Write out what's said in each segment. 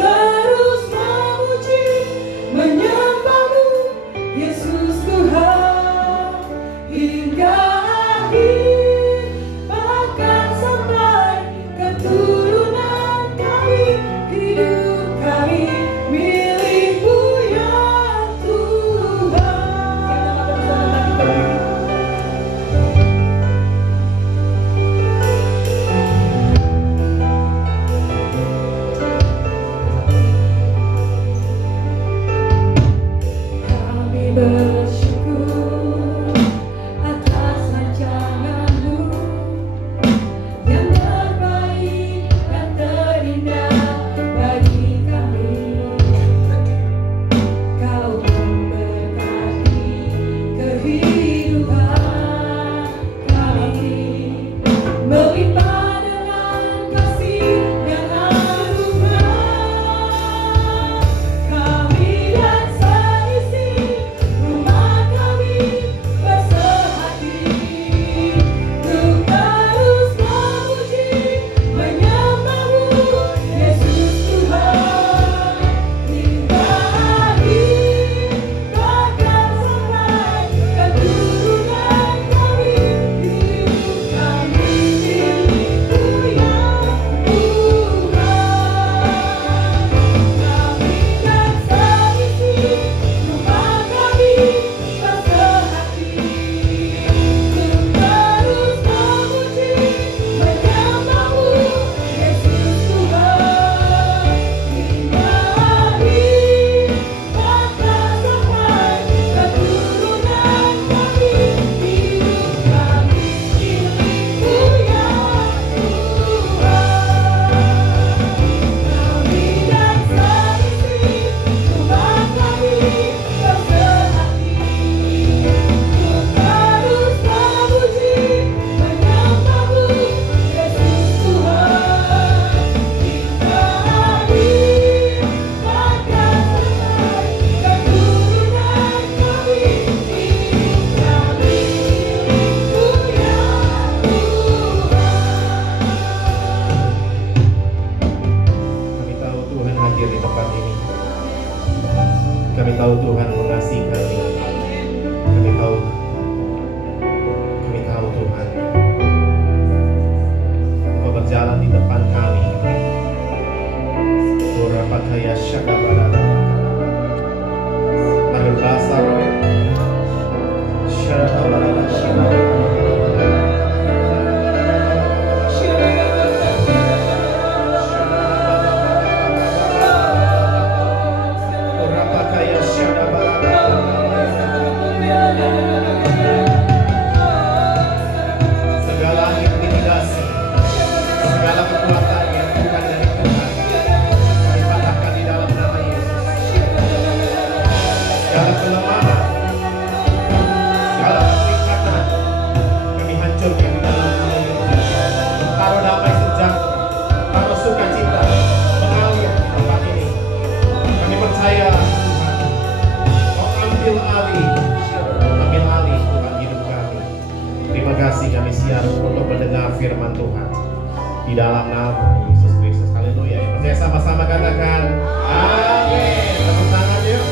terus memuji, menyembah-Mu, Yesus Tuhan, hingga akhir, bahkan sampai keturunan kami, hidup kami milik-Mu ya bersyukur atas rancangan-Mu yang terbaik dan terindah bagi kami. Kau memberkati kehidupan kami, melimpah dengan kasih dan anugerah. Kami dan seisi rumah kami bersehati untuk terus memuji, menyembah-Mu, Yesus Tuhan, hingga akhir, bahkan sampai keturunan kami, hidup kami milik-Mu ya Tuhan. Kami dan seisi rumah kami bersehati untuk terus memuji, menyembah-Mu, Yesus Tuhan, hingga akhir, bahkan sampai keturunan kami, hidup kami milik-Mu ya Tuhan. Kami dan seisi rumah kami bersehati untuk terus memuji, menyembah-Mu, Yesus Tuhan, hingga akhir, bahkan sampai keturunan kami, hidup kami milik-Mu ya Kami tahu Tuhan hadir di tempat ini. Kami tahu Tuhan mengasihi kami. Kami tahu Tuhan Engkau berjalan di depan kami. Urapakaya syakabarada Marubasar Syakabarada Urapakaya syakabarada segala intimidasi, segala kekuatan yang bukan dari Tuhan, kami patahkan di dalam nama Yesus. Segala kelemahan, segala keterikatan, kami hancurkan di dalam nama Yesus. Taruh damai sejahtera, taruh sukacita mengalir di tempat ini. Kami percaya Tuhan, Kau ambil alih Tuhan hidup kami. Terima kasih kami siap untuk mendengar firman Tuhan di dalam nama Yesus Kristus. Haleluya. Yang percaya sama-sama katakan amin. Tepuk tangan yuk.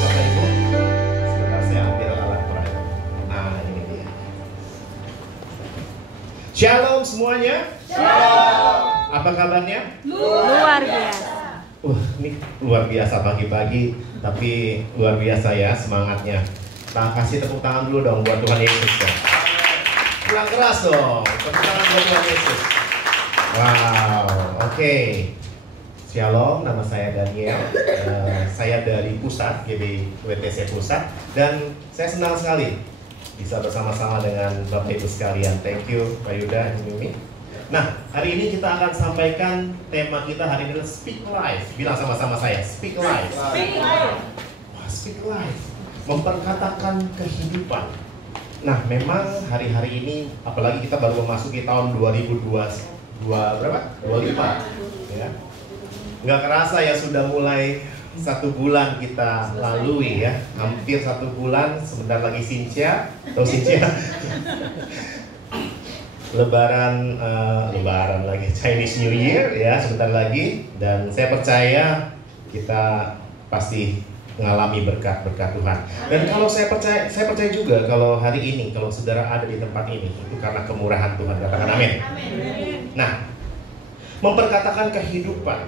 Bapak Ibu, sebentar saya ambil alat Quran. Nah, ini dia. Shalom semuanya. Shalom. Apa kabarnya? Luar biasa. Ini luar biasa pagi-pagi, tapi luar biasa ya semangatnya. Kasih tepuk tangan dulu dong buat Tuhan Yesus ya. Kurang keras dong, tepuk tangan buat Tuhan Yesus. Wow, oke. Shalom, nama saya Daniel. Saya dari pusat, GBWTC Pusat. Dan saya senang sekali bisa bersama-sama dengan Bapak Ibu sekalian. Thank you Pak Yuda, Ibu Mimi. Nah, hari ini kita akan sampaikan tema kita hari ini adalah Speak Life. Bilang sama-sama saya, Speak Life. Speak life. Wah, Speak Life. Memperkatakan kehidupan. Nah, memang hari-hari ini, apalagi kita baru memasuki tahun 2025, ya. Nggak kerasa ya sudah mulai 1 bulan kita lalui ya, hampir 1 bulan. Sebentar lagi Sincia, atau Sincia. Lebaran lagi, Chinese New Year ya sebentar lagi, dan saya percaya kita pasti mengalami berkat-berkat Tuhan. Dan kalau saya percaya juga kalau hari ini, kalau saudara ada di tempat ini, itu karena kemurahan Tuhan. Katakan amin. Nah, memperkatakan kehidupan.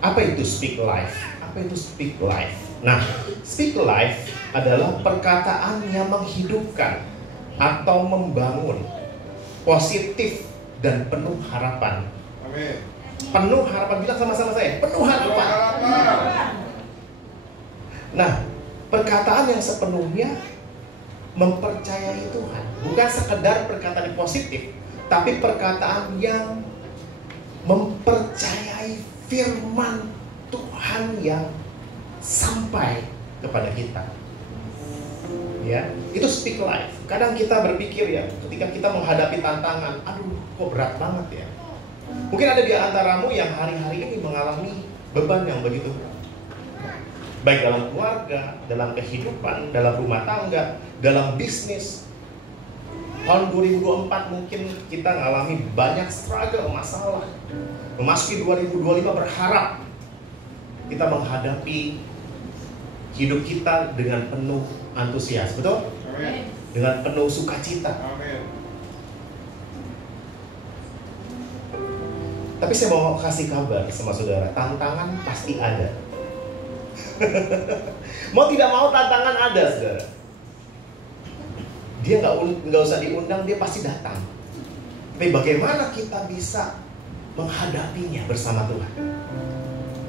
Apa itu speak life? Apa itu speak life? Nah, speak life adalah perkataan yang menghidupkan atau membangun, positif dan penuh harapan. Amin. Penuh harapan, bilang sama-sama saya, penuh harapan. Nah, perkataan yang sepenuhnya mempercayai Tuhan, bukan sekedar perkataan yang positif, tapi perkataan yang mempercayai firman Tuhan yang sampai kepada kita. Ya, itu speak life. Kadang kita berpikir ya, ketika kita menghadapi tantangan, aduh kok berat banget ya. Mungkin ada di antaramu yang hari-hari ini mengalami beban yang begitu berat. Baik dalam keluarga, dalam kehidupan, dalam rumah tangga, dalam bisnis. Tahun 2024 mungkin kita mengalami banyak struggle, masalah. Memasuki 2025 berharap kita menghadapi hidup kita dengan penuh antusias, betul? Amin. Dengan penuh sukacita. Amin. Tapi saya mau kasih kabar sama saudara, tantangan pasti ada. Mau tidak mau tantangan ada, saudara. Dia nggak usah diundang, dia pasti datang. Tapi bagaimana kita bisa menghadapinya bersama Tuhan?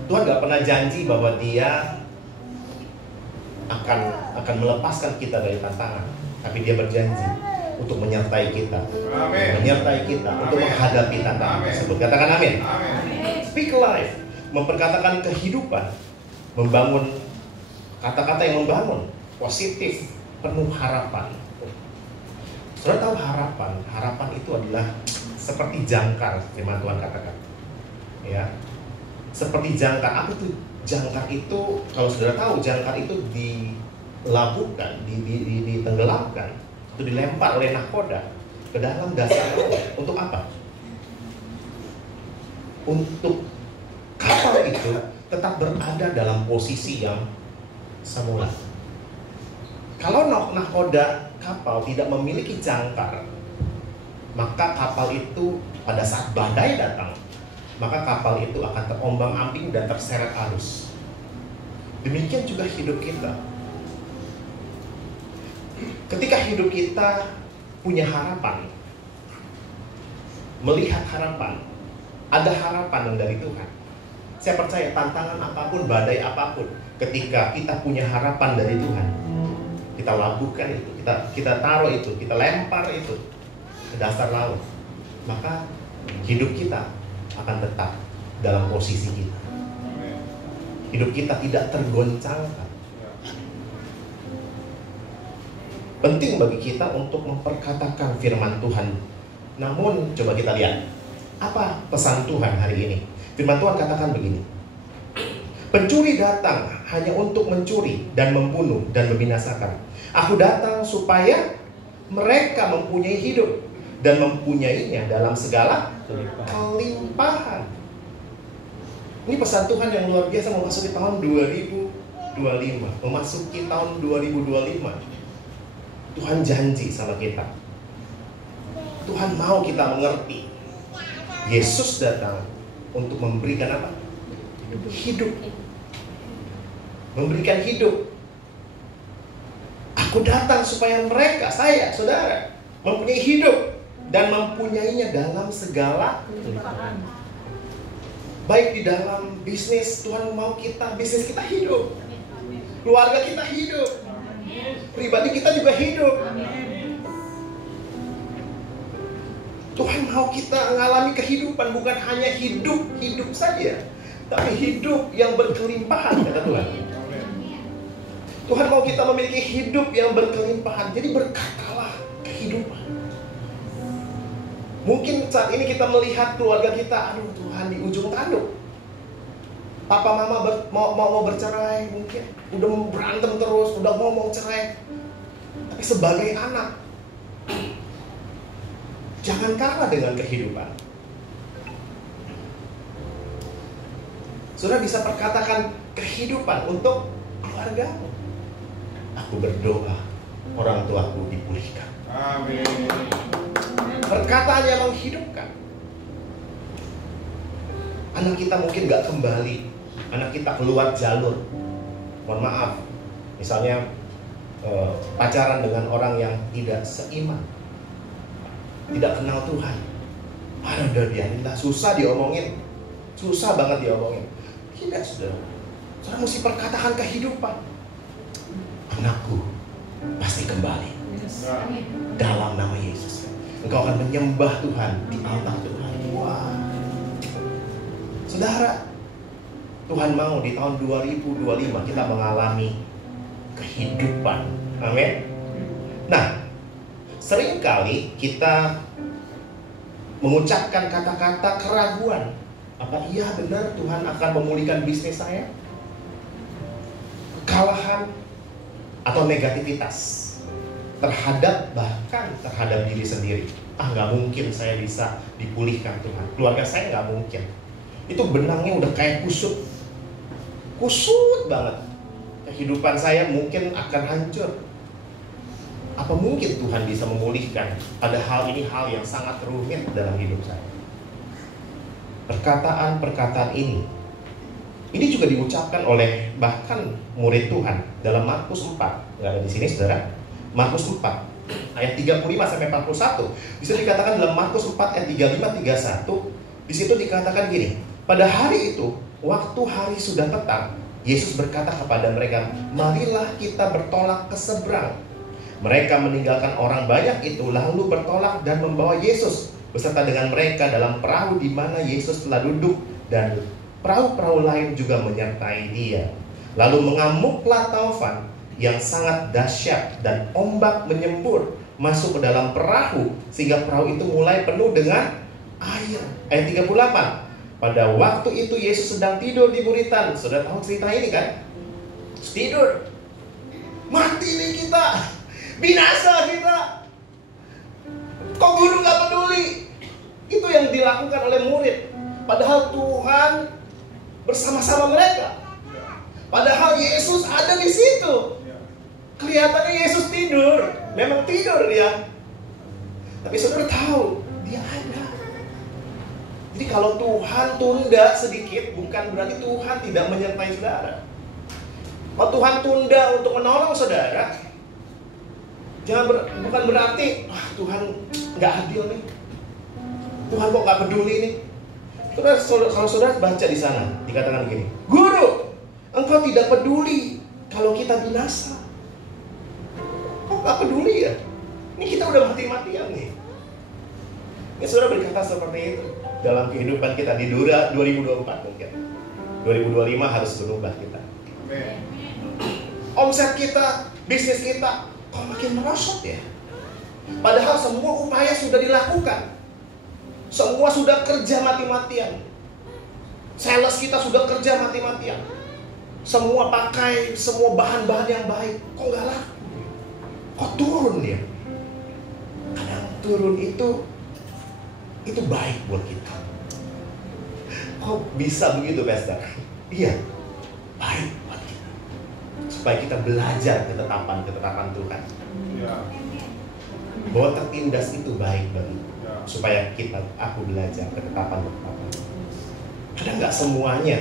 Tuhan nggak pernah janji bahwa Dia akan melepaskan kita dari tantangan, tapi Dia berjanji untuk menyertai kita, Amin. menyertai kita untuk menghadapi tantangan tersebut. Katakan amin. Amin. Speak life, memperkatakan kehidupan, membangun kata-kata yang membangun, positif, penuh harapan. Saudara tahu harapan? Harapan itu adalah seperti jangkar, firman Tuhan katakan. Ya, seperti jangkar. Apa itu jangkar itu? Kalau saudara tahu, jangkar itu dilabuhkan, ditenggelamkan, atau dilempar oleh nahkoda ke dalam dasar laut. Untuk apa? Untuk kapal itu tetap berada dalam posisi yang semula. Kalau nahkoda kapal tidak memiliki jangkar, maka kapal itu pada saat badai datang, maka kapal itu akan terombang-ambing dan terseret arus. Demikian juga hidup kita. Ketika hidup kita punya harapan, melihat harapan, ada harapan dari Tuhan. Saya percaya tantangan apapun, badai apapun, ketika kita punya harapan dari Tuhan, kita labuhkan itu, kita taruh itu, kita lempar itu ke dasar laut, maka hidup kita akan tetap dalam posisi kita. Hidup kita tidak tergoncangkan. Penting bagi kita untuk memperkatakan firman Tuhan. Namun coba kita lihat, apa pesan Tuhan hari ini? Firman Tuhan katakan begini: pencuri datang hanya untuk mencuri dan membunuh dan membinasakan. Aku datang supaya mereka mempunyai hidup dan mempunyainya dalam segala kelimpahan. Ini pesan Tuhan yang luar biasa memasuki tahun 2025. Memasuki tahun 2025. Tuhan janji sama kita. Tuhan mau kita mengerti. Yesus datang untuk memberikan apa? Hidup. Memberikan hidup. Aku datang supaya mereka, saya, saudara, mempunyai hidup dan mempunyainya dalam segala kelimpahan. Baik di dalam bisnis, Tuhan mau bisnis kita hidup. Keluarga kita hidup. Pribadi kita juga hidup. Tuhan mau kita mengalami kehidupan, bukan hanya hidup saja, tapi hidup yang berkelimpahan, kata Tuhan. Tuhan mau kita memiliki hidup yang berkelimpahan. Jadi berkatalah kehidupan. Mungkin saat ini kita melihat keluarga kita, aduh Tuhan, di ujung tanduk. Papa mama mau bercerai, mungkin udah berantem terus, udah mau cerai. Tapi sebagai anak, Jangan kalah dengan kehidupan. Saudara bisa perkatakan kehidupan untuk keluargamu. Aku berdoa orang tuaku dipulihkan. Amin. Perkataan yang menghidupkan. Anak kita mungkin gak kembali, anak kita keluar jalur. Mohon maaf, misalnya pacaran dengan orang yang tidak seiman, tidak kenal Tuhan. Udah biarinlah, susah diomongin, susah banget diomongin. Tidak, saudara. Saudara mesti perkatakan kehidupan. Anakku pasti kembali dalam nama Yesus. Engkau akan menyembah Tuhan di altar Tuhan. Wah. Saudara, Tuhan mau di tahun 2025 kita mengalami kehidupan. Amin. Nah, seringkali kita mengucapkan kata-kata keraguan. Apa iya benar Tuhan akan memulihkan bisnis saya? Kekalahan atau negativitas terhadap, bahkan terhadap diri sendiri. Nggak mungkin saya bisa dipulihkan Tuhan. Keluarga saya nggak mungkin. Itu benangnya udah kayak kusut banget. Kehidupan saya mungkin akan hancur. Apa mungkin Tuhan bisa memulihkan? Padahal ini hal yang sangat rumit dalam hidup saya. Perkataan-perkataan ini juga diucapkan oleh bahkan murid Tuhan dalam Markus 4. Nggak ada di sini, saudara. Markus 4 ayat 35 sampai 41 bisa dikatakan dalam Markus 4 ayat 35-31. Di situ dikatakan gini, pada hari itu, waktu hari sudah petang, Yesus berkata kepada mereka, marilah kita bertolak ke seberang. Mereka meninggalkan orang banyak itu lalu bertolak dan membawa Yesus beserta dengan mereka dalam perahu di mana Yesus telah duduk, dan perahu-perahu lain juga menyertai dia. Lalu mengamuklah taufan yang sangat dahsyat dan ombak menyembur masuk ke dalam perahu sehingga perahu itu mulai penuh dengan air. Ayat 38. Pada waktu itu Yesus sedang tidur di buritan. Sudah tahu cerita ini kan? Tidur. Mati nih kita. Binasa kita. Kok guru gak peduli? Itu yang dilakukan oleh murid. Padahal Tuhan bersama-sama mereka. Padahal Yesus ada di situ. Kelihatannya Yesus tidur. Memang tidur dia. Tapi saudara tahu, dia ada. Jadi kalau Tuhan tunda sedikit, bukan berarti Tuhan tidak menyertai saudara. Kalau Tuhan tunda untuk menolong saudara, bukan berarti Tuhan nggak adil nih. Tuhan kok nggak peduli nih. Kalau saudara baca di sana, dikatakan begini, Guru, engkau tidak peduli kalau kita binasa. Kok nggak peduli ya? Ini kita udah mati-matian nih. Ini saudara berkata seperti itu dalam kehidupan kita di 2024 mungkin. 2025 harus berubah kita. Omset kita, bisnis kita, kok makin merosot ya? Padahal semua upaya sudah dilakukan. Semua sudah kerja mati-matian. Sales kita sudah kerja mati-matian. Semua pakai semua bahan-bahan yang baik. Kok nggak laku? Kok turun ya? Kadang turun itu baik buat kita. Kok bisa begitu, Pastor? Iya, baik buat kita. Supaya kita belajar ketetapan Tuhan. Bahwa tertindas itu baik bagi kita. Supaya aku belajar ketetapan. Kadang nggak semuanya.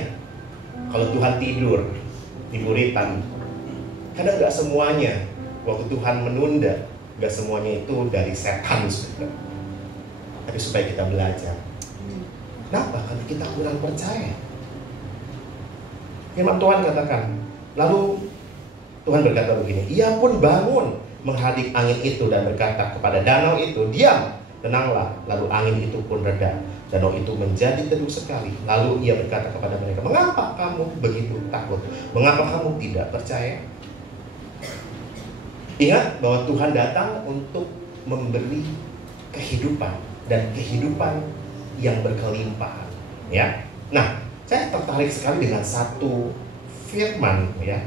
Kalau Tuhan tidur di buritan, kadang nggak semuanya. Waktu Tuhan menunda, nggak semuanya itu dari setan, saudara. Tapi supaya kita belajar. Kenapa? Karena kita kurang percaya. Firman Tuhan katakan, lalu Tuhan berkata begini, ia pun bangun menghadik angin itu dan berkata kepada danau itu, diam, tenanglah. Lalu angin itu pun reda. Danau itu menjadi teduh sekali. Lalu ia berkata kepada mereka, mengapa kamu begitu takut? Mengapa kamu tidak percaya? Ingat bahwa Tuhan datang untuk memberi kehidupan dan kehidupan yang berkelimpahan. Ya. Nah, saya tertarik sekali dengan satu firman, ya.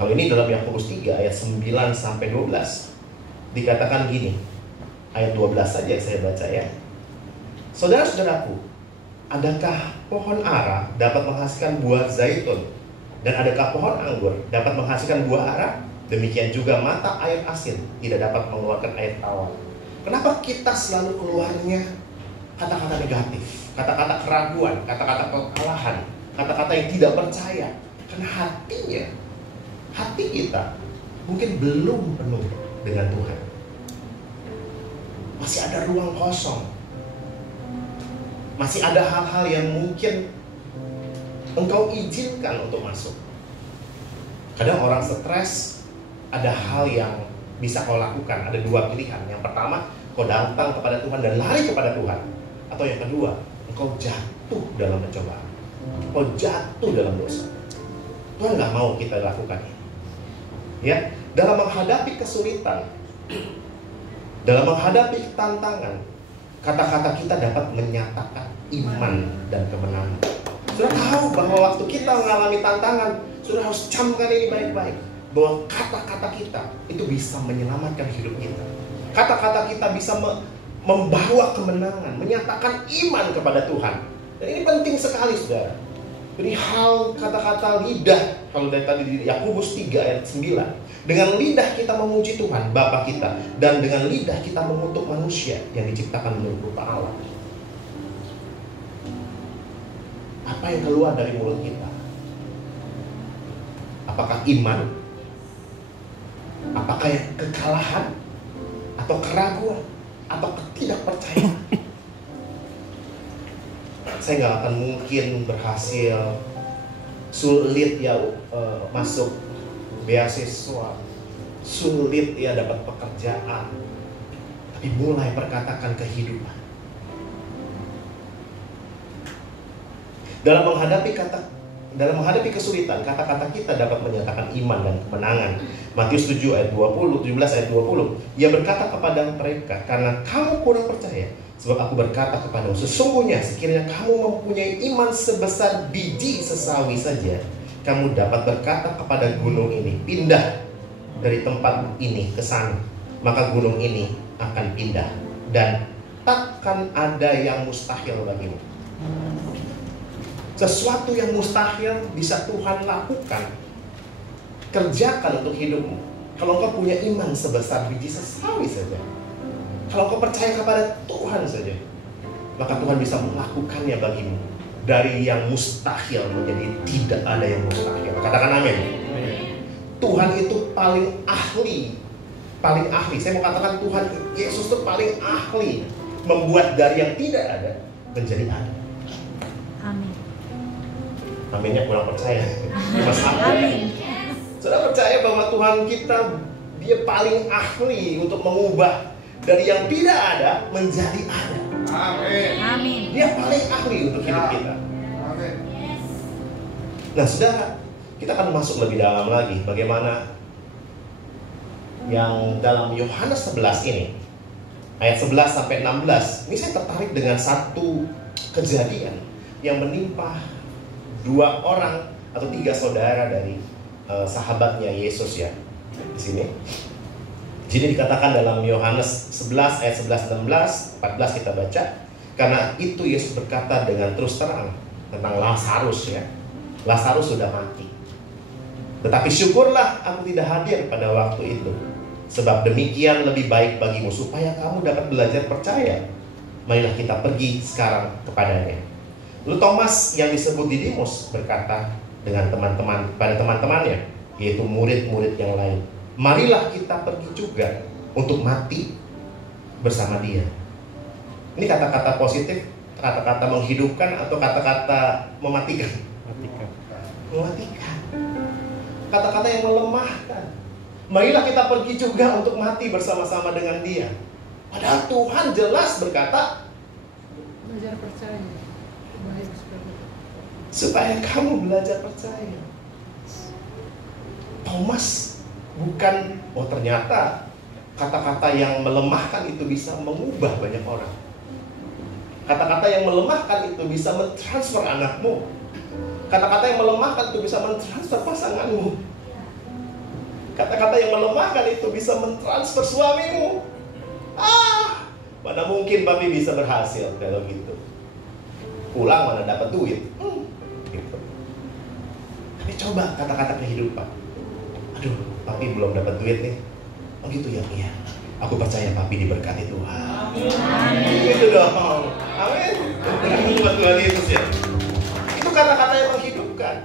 Kalau ini dalam Yakobus 3 ayat 9 sampai 12 dikatakan gini. ayat 12 saja yang saya baca ya. Saudara-saudaraku, adakah pohon ara dapat menghasilkan buah zaitun? Dan adakah pohon anggur dapat menghasilkan buah ara? Demikian juga mata air asin tidak dapat mengeluarkan air tawar. Kenapa kita selalu keluarnya kata-kata negatif, kata-kata keraguan, kata-kata kekalahan, kata-kata yang tidak percaya? Karena hati kita mungkin belum penuh dengan Tuhan. Masih ada ruang kosong. Masih ada hal-hal yang mungkin engkau izinkan untuk masuk. Kadang orang stres, ada hal yang bisa kau lakukan. Ada dua pilihan. Yang pertama, kau datang kepada Tuhan dan lari kepada Tuhan. Atau yang kedua, engkau jatuh dalam pencobaan. Engkau jatuh dalam dosa. Tuhan gak mau kita lakukan ini. Ya, dalam menghadapi kesulitan, dalam menghadapi tantangan, kata-kata kita dapat menyatakan iman dan kemenangan. Sudah tahu bahwa waktu kita mengalami tantangan, sudah harus camkan ini baik-baik, bahwa kata-kata kita itu bisa menyelamatkan hidup kita. Kata-kata kita bisa membawa kemenangan, menyatakan iman kepada Tuhan. Dan ini penting sekali, saudara. Jadi hal kata-kata lidah, kalau dari tadi di Yakobus 3 ayat 9, dengan lidah kita memuji Tuhan Bapa kita, dan dengan lidah kita mengutuk manusia yang diciptakan menurut rupa Allah. Apa yang keluar dari mulut kita? Apakah iman? Apakah kekalahan? Atau keraguan? Atau ketidakpercayaan? Saya nggak akan mungkin berhasil, sulit ya masuk beasiswa, sulit ya dapat pekerjaan, tapi mulai perkatakan kehidupan. Dalam menghadapi kesulitan, kata-kata kita dapat menyatakan iman dan kemenangan. Matius 7 ayat 20, 17 ayat 20. Ia berkata kepada mereka, karena kamu kurang percaya, sebab aku berkata kepadamu, sesungguhnya sekiranya kamu mempunyai iman sebesar biji sesawi saja, kamu dapat berkata kepada gunung ini, pindah dari tempat ini ke sana, maka gunung ini akan pindah, dan takkan ada yang mustahil bagimu. Sesuatu yang mustahil bisa Tuhan lakukan, kerjakan untuk hidupmu, kalau engkau punya iman sebesar biji sesawi saja. Kalau kau percaya kepada Tuhan saja, maka Tuhan bisa melakukannya bagimu. Dari yang mustahil menjadi tidak ada yang mustahil. Katakan amin. Tuhan itu paling ahli. Paling ahli. Saya mau katakan Tuhan Yesus itu paling ahli membuat dari yang tidak ada menjadi ada. Amin. Aminnya kurang percaya. Mas amin. Sudah percaya bahwa Tuhan kita, Dia paling ahli untuk mengubah dari yang tidak ada menjadi ada. Amin. Amin. Dia paling ahli untuk hidup kita. Amin. Nah, saudara, kita akan masuk lebih dalam lagi. Bagaimana yang dalam Yohanes 11 ini, ayat 11 sampai 16. Ini saya tertarik dengan satu kejadian yang menimpa 2 orang atau 3 saudara dari sahabatnya Yesus ya. Di sini. Jadi dikatakan dalam Yohanes 11 ayat 11, 16, 14 kita baca. Karena itu Yesus berkata dengan terus terang tentang Lazarus ya. Lazarus sudah mati. Tetapi syukurlah aku tidak hadir pada waktu itu, sebab demikian lebih baik bagimu, supaya kamu dapat belajar percaya. Marilah kita pergi sekarang kepadanya. Lalu Thomas yang disebut Didimus berkata dengan teman-teman pada teman-temannya, yaitu murid-murid yang lain, marilah kita pergi juga untuk mati bersama dia. Ini kata-kata positif, kata-kata menghidupkan, atau kata-kata mematikan? Mematikan. Kata-kata yang melemahkan. Marilah kita pergi juga untuk mati bersama-sama dengan dia. Padahal Tuhan jelas berkata, Belajar percaya. Baik, supaya kamu belajar percaya. Thomas bukan, oh ternyata kata-kata yang melemahkan itu bisa mengubah banyak orang. Kata-kata yang melemahkan itu bisa mentransfer anakmu. Kata-kata yang melemahkan itu bisa mentransfer pasanganmu. Kata-kata yang melemahkan itu bisa mentransfer suamimu. Mana mungkin papi bisa berhasil kalau gitu. Pulang mana dapat duit. Gitu. Tapi coba kata-kata kehidupan. Aduh, papi belum dapat duit nih. Oh gitu ya, iya. Aku percaya papi diberkati Tuhan. Amin. Gitu dong. Amin. Buat Tuhan Yesus ya. Itu kata-kata yang menghidupkan.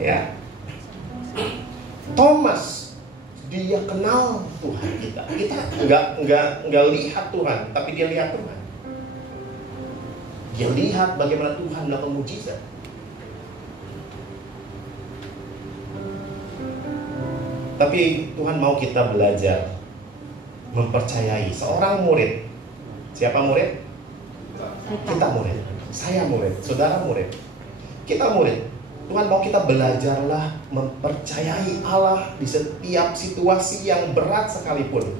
Ya. Thomas, dia kenal Tuhan kita. Kita nggak lihat Tuhan, tapi dia lihat Tuhan. Dia lihat bagaimana Tuhan melakukan mujizat. Tapi Tuhan mau kita belajar mempercayai seorang murid. Siapa murid? Kita murid. Saya murid. Saudara murid. Kita murid. Tuhan mau kita belajarlah mempercayai Allah di setiap situasi yang berat sekalipun.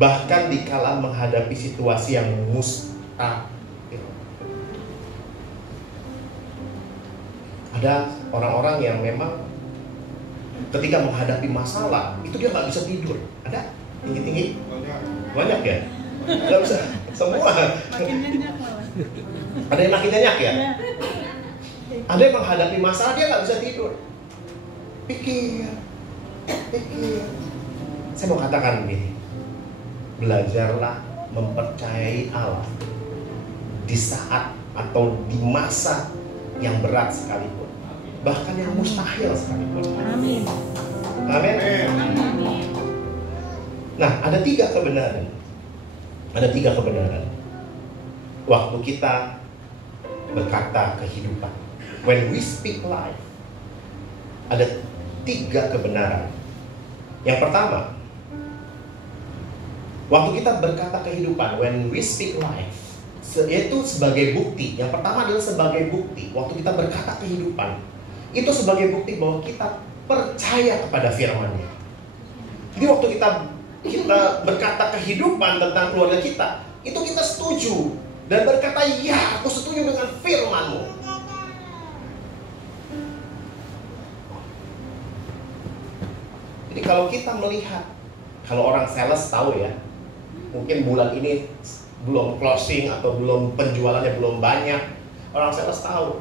Bahkan dikala menghadapi situasi yang mustahil. Ada orang-orang yang memang ketika menghadapi masalah itu dia nggak bisa tidur. Ada tinggi-tinggi? Banyak ya? Nggak bisa. Semua. Makin nyenyak malah. Ada yang makin nyenyak ya? Ada yang menghadapi masalah dia nggak bisa tidur. Pikir. Saya mau katakan begini. Belajarlah mempercayai Allah di saat atau di masa yang berat sekalipun, bahkan yang mustahil sekalipun. Amin. Amin. Nah, ada tiga kebenaran. Waktu kita berkata kehidupan, when we speak life, ada tiga kebenaran. Yang pertama, waktu kita berkata kehidupan, when we speak life, itu sebagai bukti. Yang pertama adalah sebagai bukti. Waktu kita berkata kehidupan, itu sebagai bukti bahwa kita percaya kepada firman-Nya. Jadi waktu kita berkata kehidupan tentang keluarga kita, itu kita setuju dan berkata, ya, aku setuju dengan firman-Mu. Jadi kalau kita melihat, kalau orang sales tahu ya, mungkin bulan ini belum closing atau belum penjualannya belum banyak, orang sales tahu,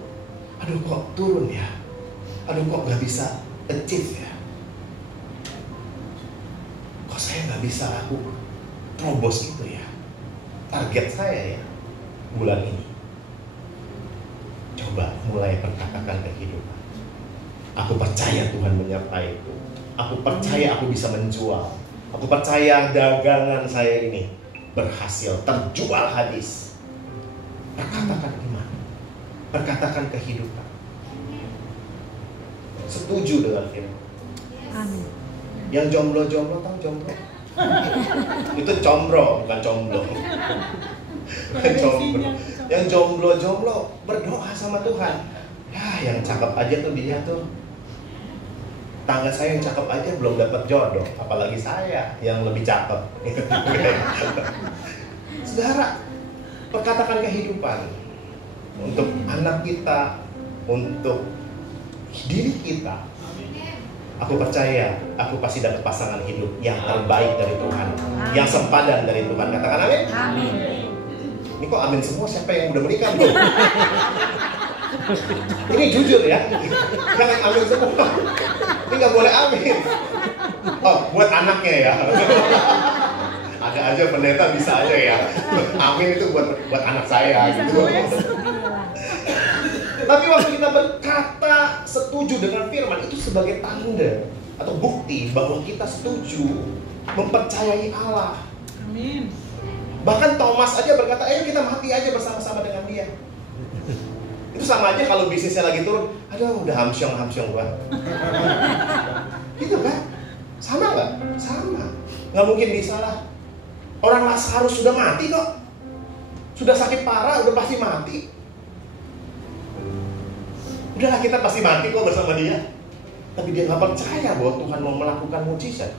aduh kok turun ya, aduh kok nggak bisa achieve ya, kok saya nggak bisa aku terobos itu ya, target saya ya bulan ini. Coba mulai perkatakan kehidupan, aku percaya Tuhan menyertaiku, aku percaya aku bisa menjual, aku percaya dagangan saya ini berhasil, terjual habis. Perkatakan iman, perkatakan kehidupan, setuju dengan firman. Amin. Yang jomblo-jomblo tahu jomblo? Itu combro, bukan comblo. Bukan combro. Yang jomblo-jomblo berdoa sama Tuhan. Ya, yang cakep aja tuh dia tuh. Tangga saya yang cakep aja belum dapat jodoh, apalagi saya yang lebih cakep. Saudara, perkatakan kehidupan untuk anak kita, untuk diri kita. Aku percaya, aku pasti dapat pasangan hidup yang terbaik dari Tuhan, yang sepadan dari Tuhan. Katakan amin. Amin. Ini kok amin semua? Siapa yang udah menikah belum? Ini jujur ya, jangan amin semua. Ini nggak boleh amin. Oh, buat anaknya ya. Ada aja pendeta bisa aja ya. Amin itu buat anak saya gitu. Tapi waktu kita berkata setuju dengan firman, itu sebagai tanda atau bukti bahwa kita setuju mempercayai Allah. Amin. Bahkan Thomas aja berkata, ayo kita mati aja bersama-sama dengan dia. Itu sama aja kalau bisnisnya lagi turun, aduh udah hamsyong gua. Gitu kan? Sama nggak? Sama. Nggak mungkin bisa lah. Orang Lazarus sudah mati kok. Sudah sakit parah, udah pasti mati. Udahlah kita pasti mati kok bersama dia. Tapi dia nggak percaya bahwa Tuhan mau melakukan mujizat.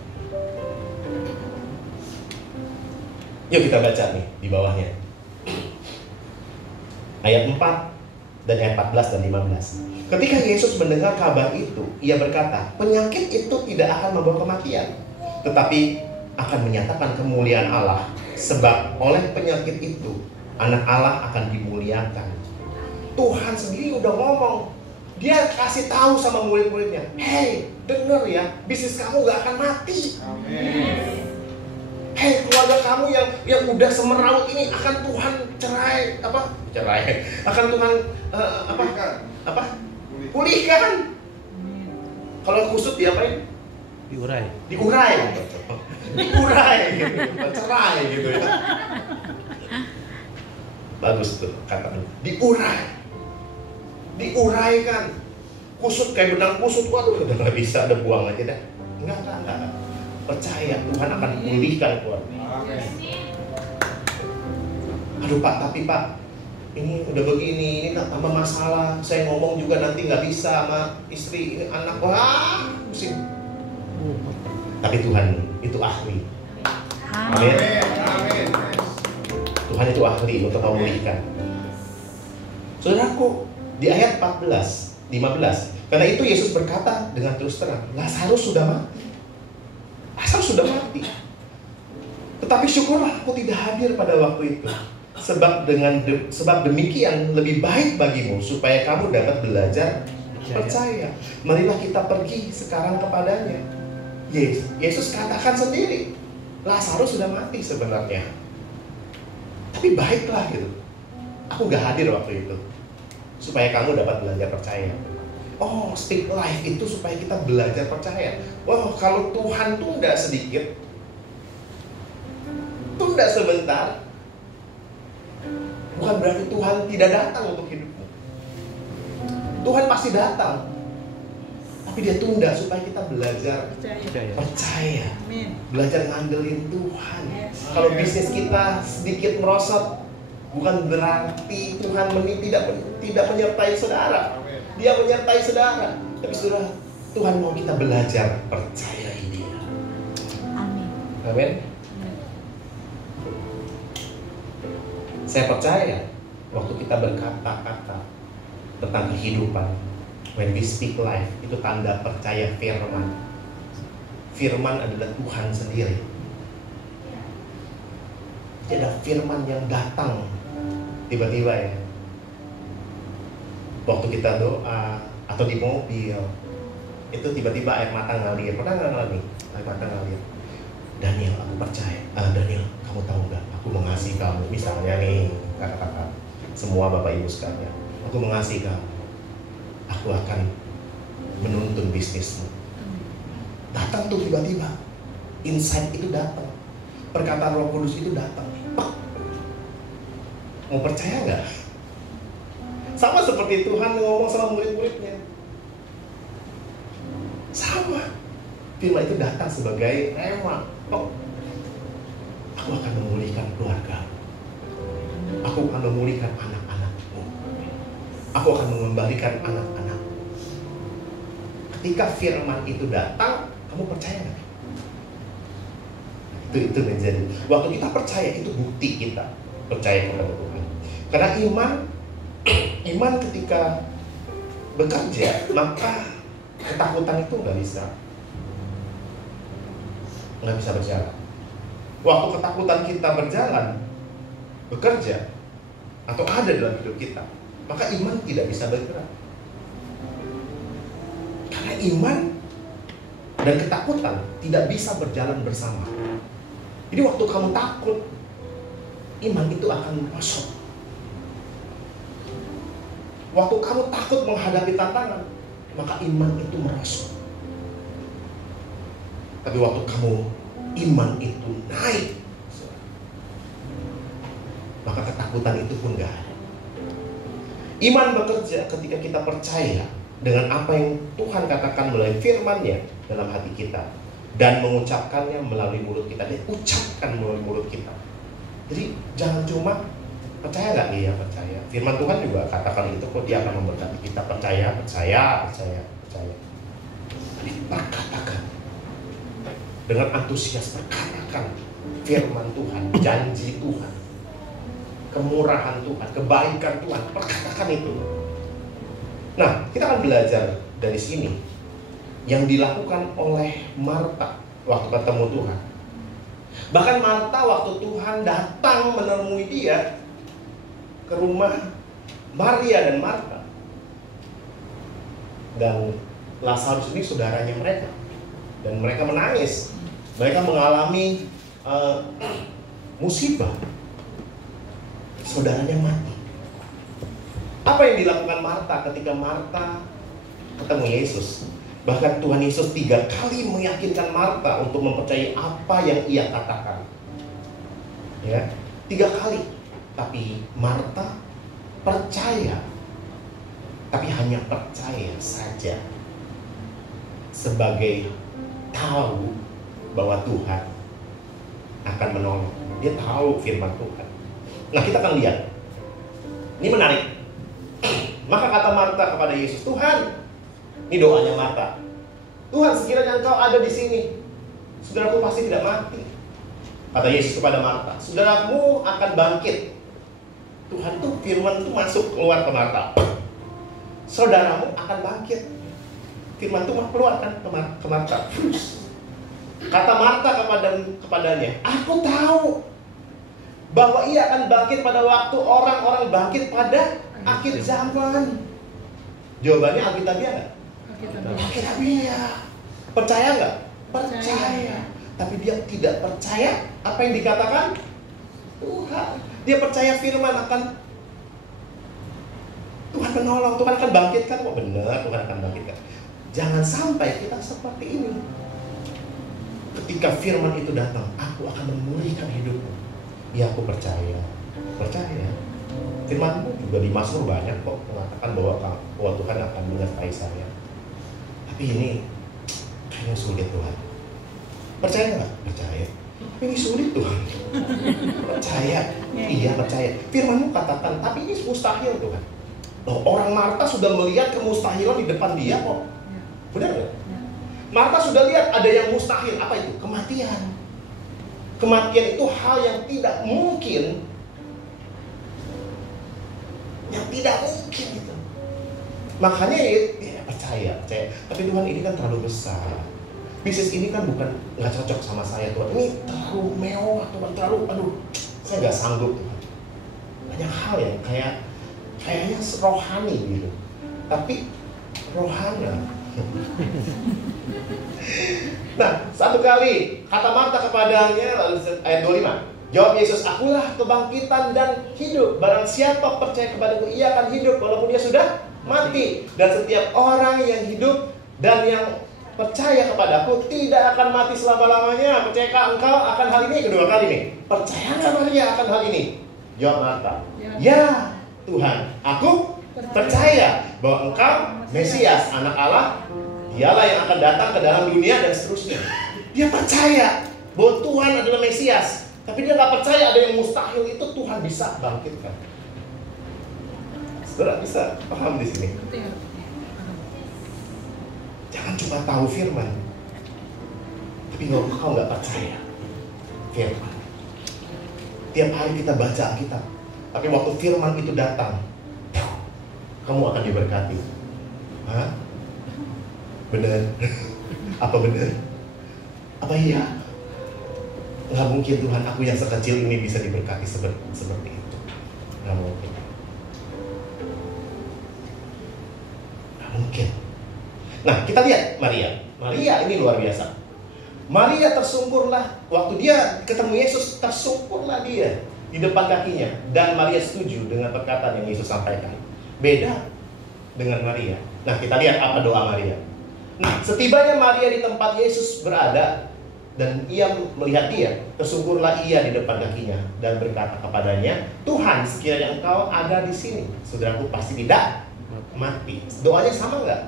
Yuk kita baca nih di bawahnya. Ayat 4 dan ayat 14 dan 15. Ketika Yesus mendengar kabar itu, ia berkata, penyakit itu tidak akan membawa kematian, tetapi akan menyatakan kemuliaan Allah. Sebab oleh penyakit itu anak Allah akan dimuliakan. Tuhan sendiri udah ngomong. Dia kasih tahu sama murid-muridnya, hey, denger ya, bisnis kamu gak akan mati. Amin. Hey, keluarga kamu yang udah semeraut ini akan Tuhan cerai, akan Tuhan pulihkan. Kalau kusut diapain? Diurai. Diurai gitu, cerai gitu ya. Bagus tuh kata diuraikan. Kusut kayak benang kusut, waduh udah nggak bisa, ada buang aja dah. Enggak. Percaya Tuhan akan pulihkan keluarga. Aduh Pak, tapi Pak, ini udah begini, ini tambah masalah. Saya ngomong juga nanti nggak bisa sama istri, ini anak, wah pusing. Tapi Tuhan itu ahli. Amin. Tuhan itu ahli untuk memulihkan. Saudaraku, di ayat 15, karena itu Yesus berkata dengan terus terang, Lazarus sudah mati. Tetapi syukurlah aku tidak hadir pada waktu itu. Sebab demikian lebih baik bagimu, supaya kamu dapat belajar percaya. Marilah kita pergi sekarang kepadanya. Yesus katakan sendiri, Lazarus sudah mati sebenarnya. Tapi baiklah gitu. Aku gak hadir waktu itu, supaya kamu dapat belajar percaya. Oh, speak life itu supaya kita belajar percaya. Wow, kalau Tuhan tunda sedikit, tunda sebentar, bukan berarti Tuhan tidak datang untuk hidupmu. Tuhan pasti datang, tapi dia tunda supaya kita belajar percaya. Belajar ngandelin Tuhan. Kalau bisnis kita sedikit merosot, bukan berarti Tuhan tidak menyertai saudara. Dia menyertai saudara. Tapi saudara, Tuhan mau kita belajar percaya Dia. Amin. Saya percaya waktu kita berkata-kata tentang kehidupan, when we speak life, itu tanda percaya firman. Firman adalah Tuhan sendiri. Jadi ada firman yang datang tiba-tiba ya. Waktu kita doa atau di mobil, itu tiba-tiba air mata ngalir. Pernah nggak ngalamin air mata ngalir? Daniel, aku percaya. Daniel, kamu tahu nggak? Aku mengasihi kamu. Misalnya nih, kata-kata semua bapak ibu sekalian, aku mengasihi kamu. Aku akan menuntun bisnismu. Datang tuh tiba-tiba, insight itu datang, perkataan Roh Kudus itu datang. Mau percaya nggak? Sama seperti Tuhan ngomong sama murid-muridnya. Sama. Firman itu datang sebagai rema. Oh, aku akan memulihkan keluarga. Aku akan memulihkan anak-anakmu. Aku akan mengembalikan anak-anakmu. Ketika firman itu datang, kamu percaya nggak? Itu menjadi. Waktu kita percaya, itu bukti kita percaya kepada Tuhan. Karena iman ketika bekerja, maka ketakutan itu nggak bisa berjalan. Waktu ketakutan kita berjalan, bekerja, atau ada dalam hidup kita, maka iman tidak bisa bergerak. Karena iman dan ketakutan tidak bisa berjalan bersama. Jadi waktu kamu takut, iman itu akan merosot. Waktu kamu takut menghadapi tantangan, maka iman itu merosot. Tapi waktu kamu iman itu naik, maka ketakutan itu pun gak ada. Iman bekerja ketika kita percaya dengan apa yang Tuhan katakan melalui firman-Nya dalam hati kita, dan mengucapkannya melalui mulut kita. Dia ucapkan melalui mulut kita. Jadi jangan cuma percaya nggak? Iya percaya. Firman Tuhan juga katakan itu kok, dia akan memberkati kita. Percaya. Tapi perkatakan dengan antusias, perkatakan firman Tuhan, janji Tuhan, kemurahan Tuhan, kebaikan Tuhan. Perkatakan itu. Nah, kita akan belajar dari sini yang dilakukan oleh Marta waktu ketemu Tuhan. Bahkan Marta waktu Tuhan datang menemui dia ke rumah Maria dan Marta, dan Lazarus ini saudaranya mereka, dan mereka menangis. Mereka mengalami musibah, saudaranya mati. Apa yang dilakukan Marta ketika Marta ketemu Yesus? Bahkan Tuhan Yesus 3 kali meyakinkan Marta untuk mempercayai apa yang ia katakan. Ya, 3 kali. Tapi Marta percaya, tapi hanya percaya saja, sebagai tahu bahwa Tuhan akan menolong. Dia tahu firman Tuhan. Nah, kita akan lihat. Ini menarik. Maka kata Marta kepada Yesus, Tuhan, ini doanya Marta, Tuhan, sekiranya Engkau ada di sini, saudaraku pasti tidak mati. Kata Yesus kepada Marta, saudaramu akan bangkit. Tuhan tuh firman tuh masuk keluar ke Marta. Saudaramu akan bangkit. Firman tuh keluar kan ke Marta. Kata Marta kepadanya, aku tahu bahwa ia akan bangkit pada waktu orang-orang bangkit pada akhir zaman. Jawabannya Alkitabiah nggak? Alkitabiah. Percaya nggak? Percaya. Tapi dia tidak percaya apa yang dikatakan Tuhan. Dia percaya firman akan Tuhan menolong, Tuhan akan bangkitkan. Kok benar Tuhan akan bangkitkan? Jangan sampai kita seperti ini. Ketika firman itu datang, aku akan memulihkan hidupmu. Ya, aku percaya. Percaya. Firman-Mu juga di Mazmur banyak kok mengatakan bahwa Tuhan akan menyertai saya. Tapi ini kayaknya sulit Tuhan. Percaya nggak? Percaya. Ini sulit Tuhan. Percaya. Iya percaya. Firman-Mu katakan, tapi ini mustahil Tuhan. Loh, orang Marta sudah melihat kemustahilan di depan dia kok. Benar nggak? Marta sudah lihat ada yang mustahil. Apa itu? Kematian. Kematian itu hal yang tidak mungkin. Yang tidak mungkin itu. Makanya ya percaya. Tapi Tuhan, ini kan terlalu besar. Bisnis ini kan bukan nggak cocok sama saya Tuhan. Ini terlalu mewah Tuhan, terlalu saya nggak sanggup Tuhan. Banyak hal yang kayaknya rohani gitu. Tapi rohana. Nah, satu kali kata Marta kepadanya, lalu ayat 25. Jawab Yesus, akulah kebangkitan dan hidup. Barang siapa percaya kepadaku, ia akan hidup walaupun dia sudah mati. Dan setiap orang yang hidup dan yang percaya kepadaku tidak akan mati selama-lamanya. Percayakah engkau akan hal ini? Kedua kali nih. Percaya nggak Maria akan hal ini? Jawab Marta, ya Tuhan, aku percaya bahwa engkau Mesias, anak Allah. Dialah yang akan datang ke dalam dunia dan seterusnya. Dia percaya bahwa Tuhan adalah Mesias. Tapi dia nggak percaya ada yang mustahil itu Tuhan bisa bangkitkan. Saudara bisa paham di sini? Jangan cuma tahu firman, tapi kau nggak percaya firman. Tiap hari kita baca Alkitab, tapi waktu firman itu datang, kamu akan diberkati. Hah? Benar? Apa benar? Apa iya? Nggak mungkin Tuhan, aku yang sekecil ini bisa diberkati seperti itu. Nggak mungkin. Nggak mungkin. Nah, kita lihat Maria. Maria ini luar biasa. Maria tersungkurlah. Waktu dia ketemu Yesus, tersungkurlah dia di depan kakinya. Dan Maria setuju dengan perkataan yang Yesus sampaikan. Beda dengan Maria. Nah, kita lihat apa doa Maria. Nah, setibanya Maria di tempat Yesus berada dan ia melihat dia, tersungkurlah ia di depan kakinya dan berkata kepadanya, Tuhan, sekiranya engkau ada di sini, saudaraku pasti tidak mati. Doanya sama nggak?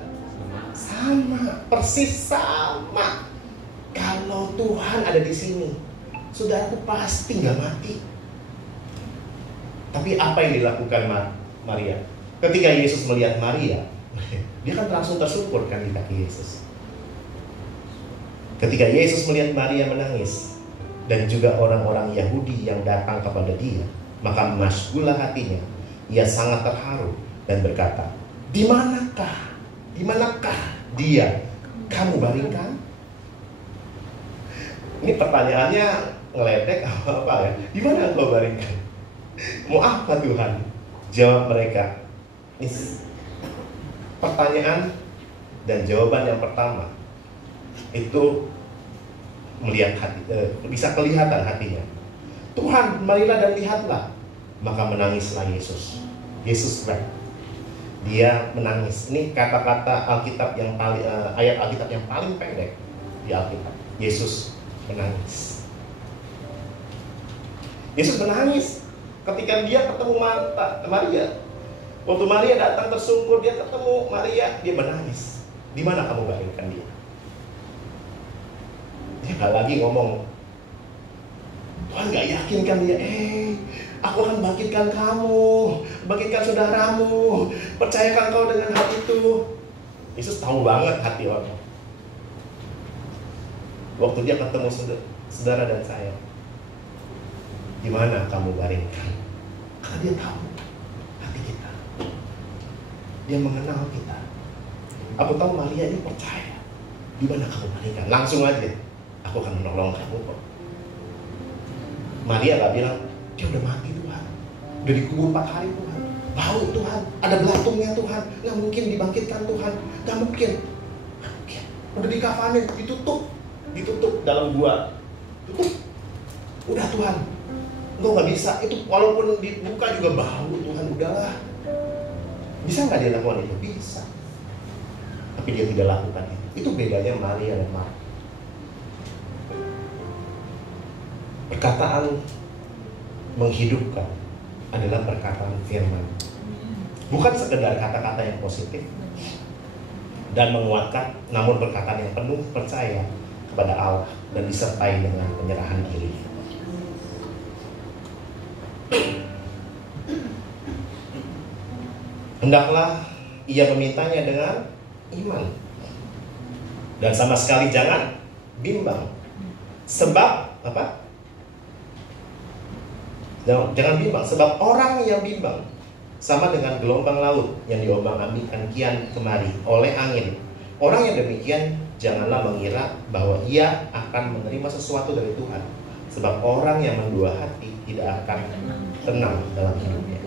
Sama, persis sama. Kalau Tuhan ada di sini, saudaraku pasti nggak mati. Tapi apa yang dilakukan Maria? Ketika Yesus melihat Maria, dia kan langsung tersungkur kan di kaki Yesus. Ketika Yesus melihat Maria menangis dan juga orang-orang Yahudi yang datang kepada dia, maka masgullah hatinya. Ia sangat terharu dan berkata, di manakah dia kamu baringkan? Ini pertanyaannya ngeledek apa ya? Di mana engkau baringkan? Mau apa Tuhan? Jawab mereka. Ini pertanyaan dan jawaban yang pertama itu melihat hati, bisa kelihatan hatinya. Tuhan, marilah dan lihatlah. Maka menangislah Yesus. Yesus wept. Dia menangis. Ini kata-kata Alkitab yang paling ayat Alkitab yang paling pendek di Alkitab. Yesus menangis. Yesus menangis ketika dia ketemu Maria. Waktu Maria datang tersungkur, dia ketemu Maria, dia menangis. Di mana kamu baringkan dia? Dia gak lagi ngomong, Tuhan gak yakinkan dia, aku akan bangkitkan kamu, bangkitkan saudaramu, percayakan kau dengan hal itu. Yesus tahu banget hati orang. Waktu dia ketemu saudara dan saya, di mana kamu baringkan? Karena dia tahu hati kita. Dia mengenal kita. Aku tahu Maria ini percaya. Di mana kamu baringkan? Langsung aja, aku akan menolong kamu kok. Maria gak bilang, dia udah mati Tuhan, udah dikubur 4 hari Tuhan, bau Tuhan, ada belatungnya Tuhan, gak mungkin dibangkitkan Tuhan, gak mungkin. Udah dikafanin, ditutup dalam gua, tutup. Udah Tuhan, engkau gak bisa, itu walaupun dibuka juga bau Tuhan, udahlah. Bisa gak dia lakukan itu? Bisa. Tapi dia tidak lakukan itu. Itu bedanya Maria dan Marta. Perkataan menghidupkan adalah perkataan firman. Bukan sekedar kata-kata yang positif dan menguatkan, namun perkataan yang penuh percaya kepada Allah dan disertai dengan penyerahan diri. Hendaklah ia memintanya dengan iman dan sama sekali jangan bimbang. Sebab apa? Jangan bimbang, sebab orang yang bimbang sama dengan gelombang laut yang diombang-ambingkan kian kemari oleh angin. Orang yang demikian janganlah mengira bahwa ia akan menerima sesuatu dari Tuhan, sebab orang yang mendua hati tidak akan tenang dalam hidupnya.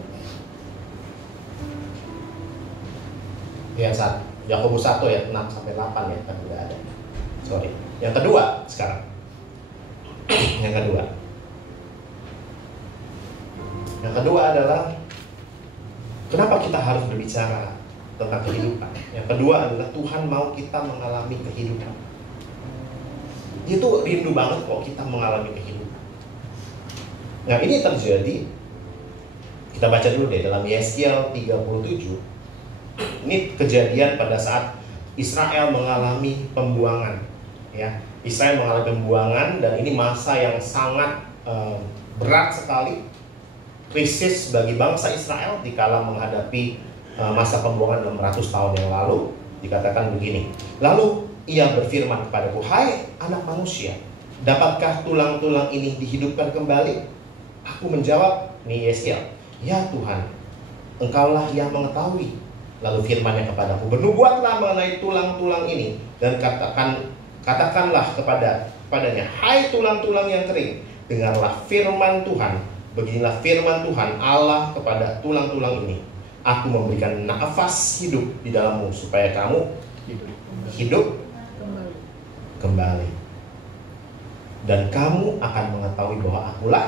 Yang Yakobus 1 ayat 6-8 ya, kan tidak ada. Sorry. Yang kedua sekarang. Yang kedua adalah kenapa kita harus berbicara tentang kehidupan. Yang kedua adalah Tuhan mau kita mengalami kehidupan. Dia tuh rindu banget kok kita mengalami kehidupan. Nah ini terjadi, kita baca dulu deh dalam Yeskiel 37. Ini kejadian pada saat Israel mengalami pembuangan, ya. Israel mengalami pembuangan dan ini masa yang sangat berat sekali, krisis bagi bangsa Israel dikala menghadapi masa pembuangan 600 tahun yang lalu. Dikatakan begini, lalu ia berfirman kepadaku, hai anak manusia, dapatkah tulang-tulang ini dihidupkan kembali? Aku menjawab, nih Yeskiel, ya Tuhan, engkaulah yang mengetahui. Lalu firman-Nya kepadaku, bernubuatlah mengenai tulang-tulang ini dan katakanlah kepadanya, hai tulang-tulang yang kering, dengarlah firman Tuhan. Beginilah firman Tuhan Allah kepada tulang-tulang ini, aku memberikan nafas hidup di dalammu supaya kamu hidup kembali. Dan kamu akan mengetahui bahwa akulah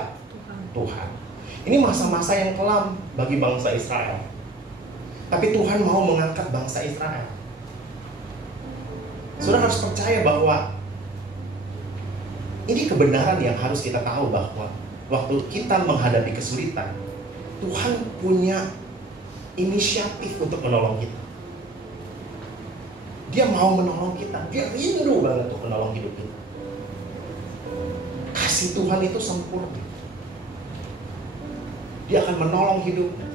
Tuhan. Ini masa-masa yang kelam bagi bangsa Israel. Tapi Tuhan mau mengangkat bangsa Israel. Saudara harus percaya bahwa ini kebenaran yang harus kita tahu, bahwa waktu kita menghadapi kesulitan, Tuhan punya inisiatif untuk menolong kita. Dia mau menolong kita. Dia rindu banget untuk menolong hidup kita. Kasih Tuhan itu sempurna. Dia akan menolong hidupnya.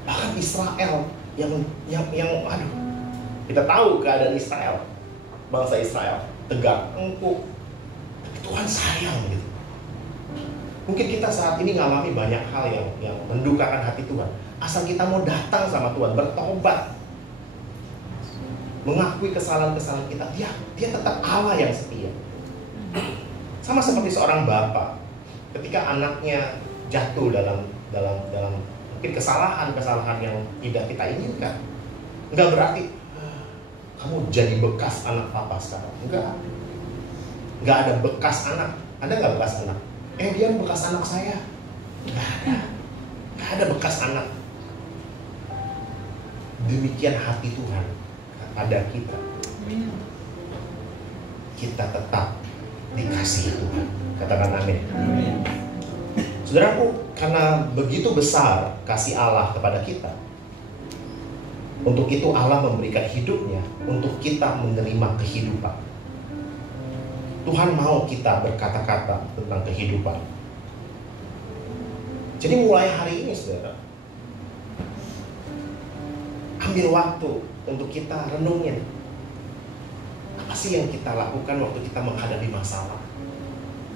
Bahkan Israel yang aduh, kita tahu keadaan Israel, bangsa Israel tegak, empuk, tapi Tuhan sayang gitu. Mungkin kita saat ini ngalami banyak hal yang mendukakan hati Tuhan. Asal kita mau datang sama Tuhan, bertobat, mengakui kesalahan-kesalahan kita, dia tetap Allah yang setia. Sama seperti seorang bapak, ketika anaknya jatuh dalam mungkin kesalahan yang tidak kita inginkan, nggak berarti kamu jadi bekas anak papa sekarang. Nggak ada bekas anak. Ada nggak bekas anak? Dia bekas anak saya. Nggak ada bekas anak. Demikian hati Tuhan pada kita. Kita tetap dikasihi Tuhan. Katakan amin. Saudaraku, karena begitu besar kasih Allah kepada kita, untuk itu Allah memberikan hidupnya untuk kita menerima kehidupan. Tuhan mau kita berkata-kata tentang kehidupan. Jadi mulai hari ini, saudara, ambil waktu untuk kita renungin. Apa sih yang kita lakukan waktu kita menghadapi masalah?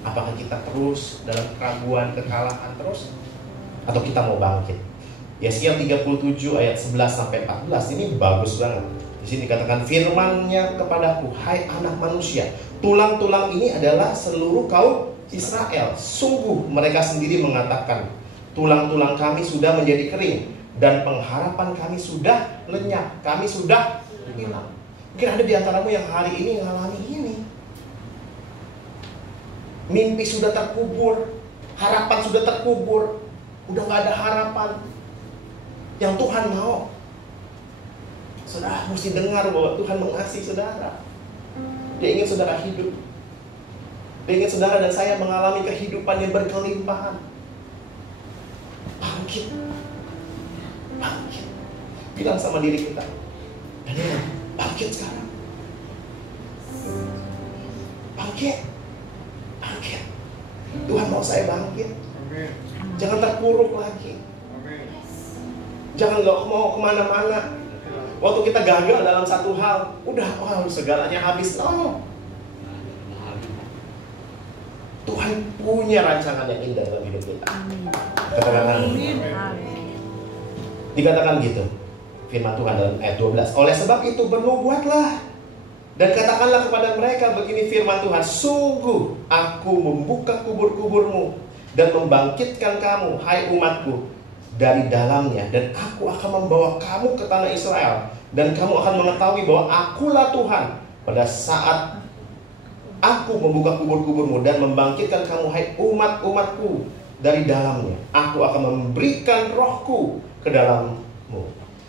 Apakah kita terus dalam keraguan, kekalahan terus? Atau kita mau bangkit? Yesaya 37 ayat 11 sampai 14 ini bagus banget. Di sini dikatakan, firman-Nya kepadaku, hai anak manusia, tulang-tulang ini adalah seluruh kaum Israel. Sungguh mereka sendiri mengatakan, tulang-tulang kami sudah menjadi kering dan pengharapan kami sudah lenyap, kami sudah hilang. Mungkin ada di antaramu yang hari ini mengalami ini. Mimpi sudah terkubur, harapan sudah terkubur, udah gak ada harapan. Yang Tuhan mau, saudara mesti dengar bahwa Tuhan mengasihi saudara. Dia ingin saudara hidup. Dia ingin saudara dan saya mengalami kehidupan yang berkelimpahan. Bangkit. Bangkit. Bilang sama diri kita, Daniel, bangkit sekarang. Bangkit. Bangkit. Tuhan mau saya bangkit. Jangan terpuruk lagi. Jangan gak mau kemana-mana. Waktu kita gagal dalam satu hal, udah segalanya habis. Tuhan punya rancangan yang indah dalam hidup kita. Katakan amin. Dikatakan gitu firman Tuhan dalam ayat 12. Oleh sebab itu bernubuatlah dan katakanlah kepada mereka, begini firman Tuhan, sungguh aku membuka kubur-kuburmu dan membangkitkan kamu, hai umatku, dari dalamnya, dan aku akan membawa kamu ke tanah Israel, dan kamu akan mengetahui bahwa akulah Tuhan pada saat aku membuka kubur-kuburmu dan membangkitkan kamu, hai umat-umatku, dari dalamnya. Aku akan memberikan rohku ke dalammu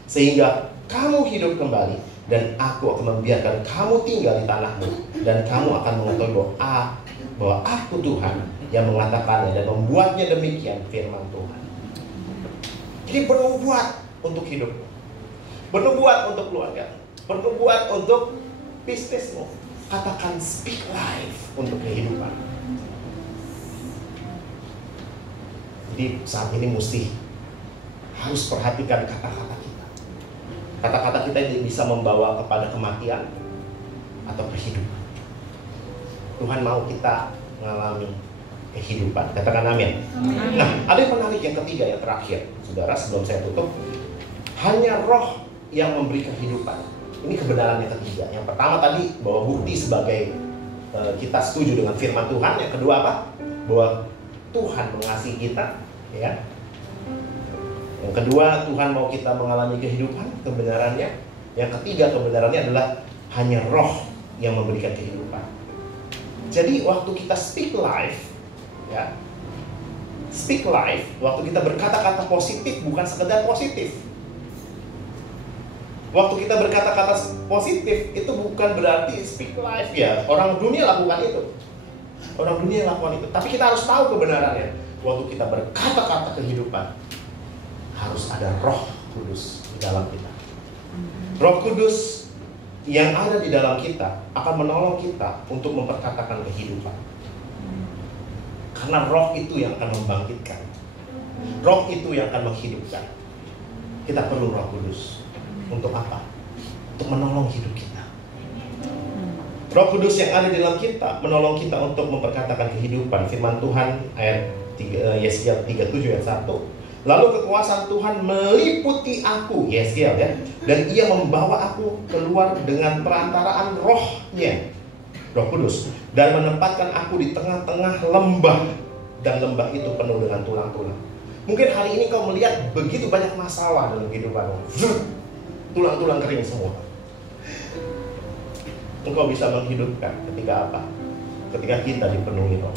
sehingga kamu hidup kembali, dan aku akan membiarkan kamu tinggal di tanahmu, dan kamu akan mengetahui bahwa aku Tuhan yang mengatakannya dan membuatnya demikian, firman Tuhan. Jadi bernubuat untuk hidupmu, bernubuat untuk keluarga, bernubuat untuk bisnismu. Katakan speak life untuk kehidupan. Jadi saat ini mesti harus perhatikan kata-kata kita. Kata-kata kita ini bisa membawa kepada kematian atau kehidupan. Tuhan mau kita mengalami kehidupan. Katakan amin. Nah, ada yang menarik yang ketiga, yang terakhir, saudara, sebelum saya tutup. Hanya roh yang memberi kehidupan. Ini kebenaran yang ketiga. Yang pertama tadi bahwa bukti sebagai kita setuju dengan firman Tuhan. Yang kedua apa? Bahwa Tuhan mengasihi kita, ya. Yang kedua, Tuhan mau kita mengalami kehidupan, kebenarannya. Yang ketiga, kebenarannya adalah hanya roh yang memberikan kehidupan. Jadi waktu kita speak life, ya, speak life, waktu kita berkata-kata positif bukan sekedar positif. Waktu kita berkata-kata positif itu bukan berarti speak life, ya. Orang dunia lakukan itu. Orang dunia lakukan itu. Tapi kita harus tahu kebenarannya. Waktu kita berkata-kata kehidupan, harus ada Roh Kudus di dalam kita. Roh Kudus yang ada di dalam kita akan menolong kita untuk memperkatakan kehidupan. Karena roh itu yang akan membangkitkan. Roh itu yang akan menghidupkan. Kita perlu Roh Kudus. Untuk apa? Untuk menolong hidup kita. Roh Kudus yang ada di dalam kita menolong kita untuk memperkatakan kehidupan. Firman Tuhan ayat Yesaya 37 ayat 1. Lalu kekuasaan Tuhan meliputi aku, Yesaya, ya, dan ia membawa aku keluar dengan perantaraan rohnya, Roh Kudus, dan menempatkan aku di tengah-tengah lembah, dan lembah itu penuh dengan tulang-tulang. Mungkin hari ini kau melihat begitu banyak masalah dalam kehidupanmu, tulang-tulang kering semua. Engkau bisa menghidupkan ketika apa? Ketika kita dipenuhi Roh.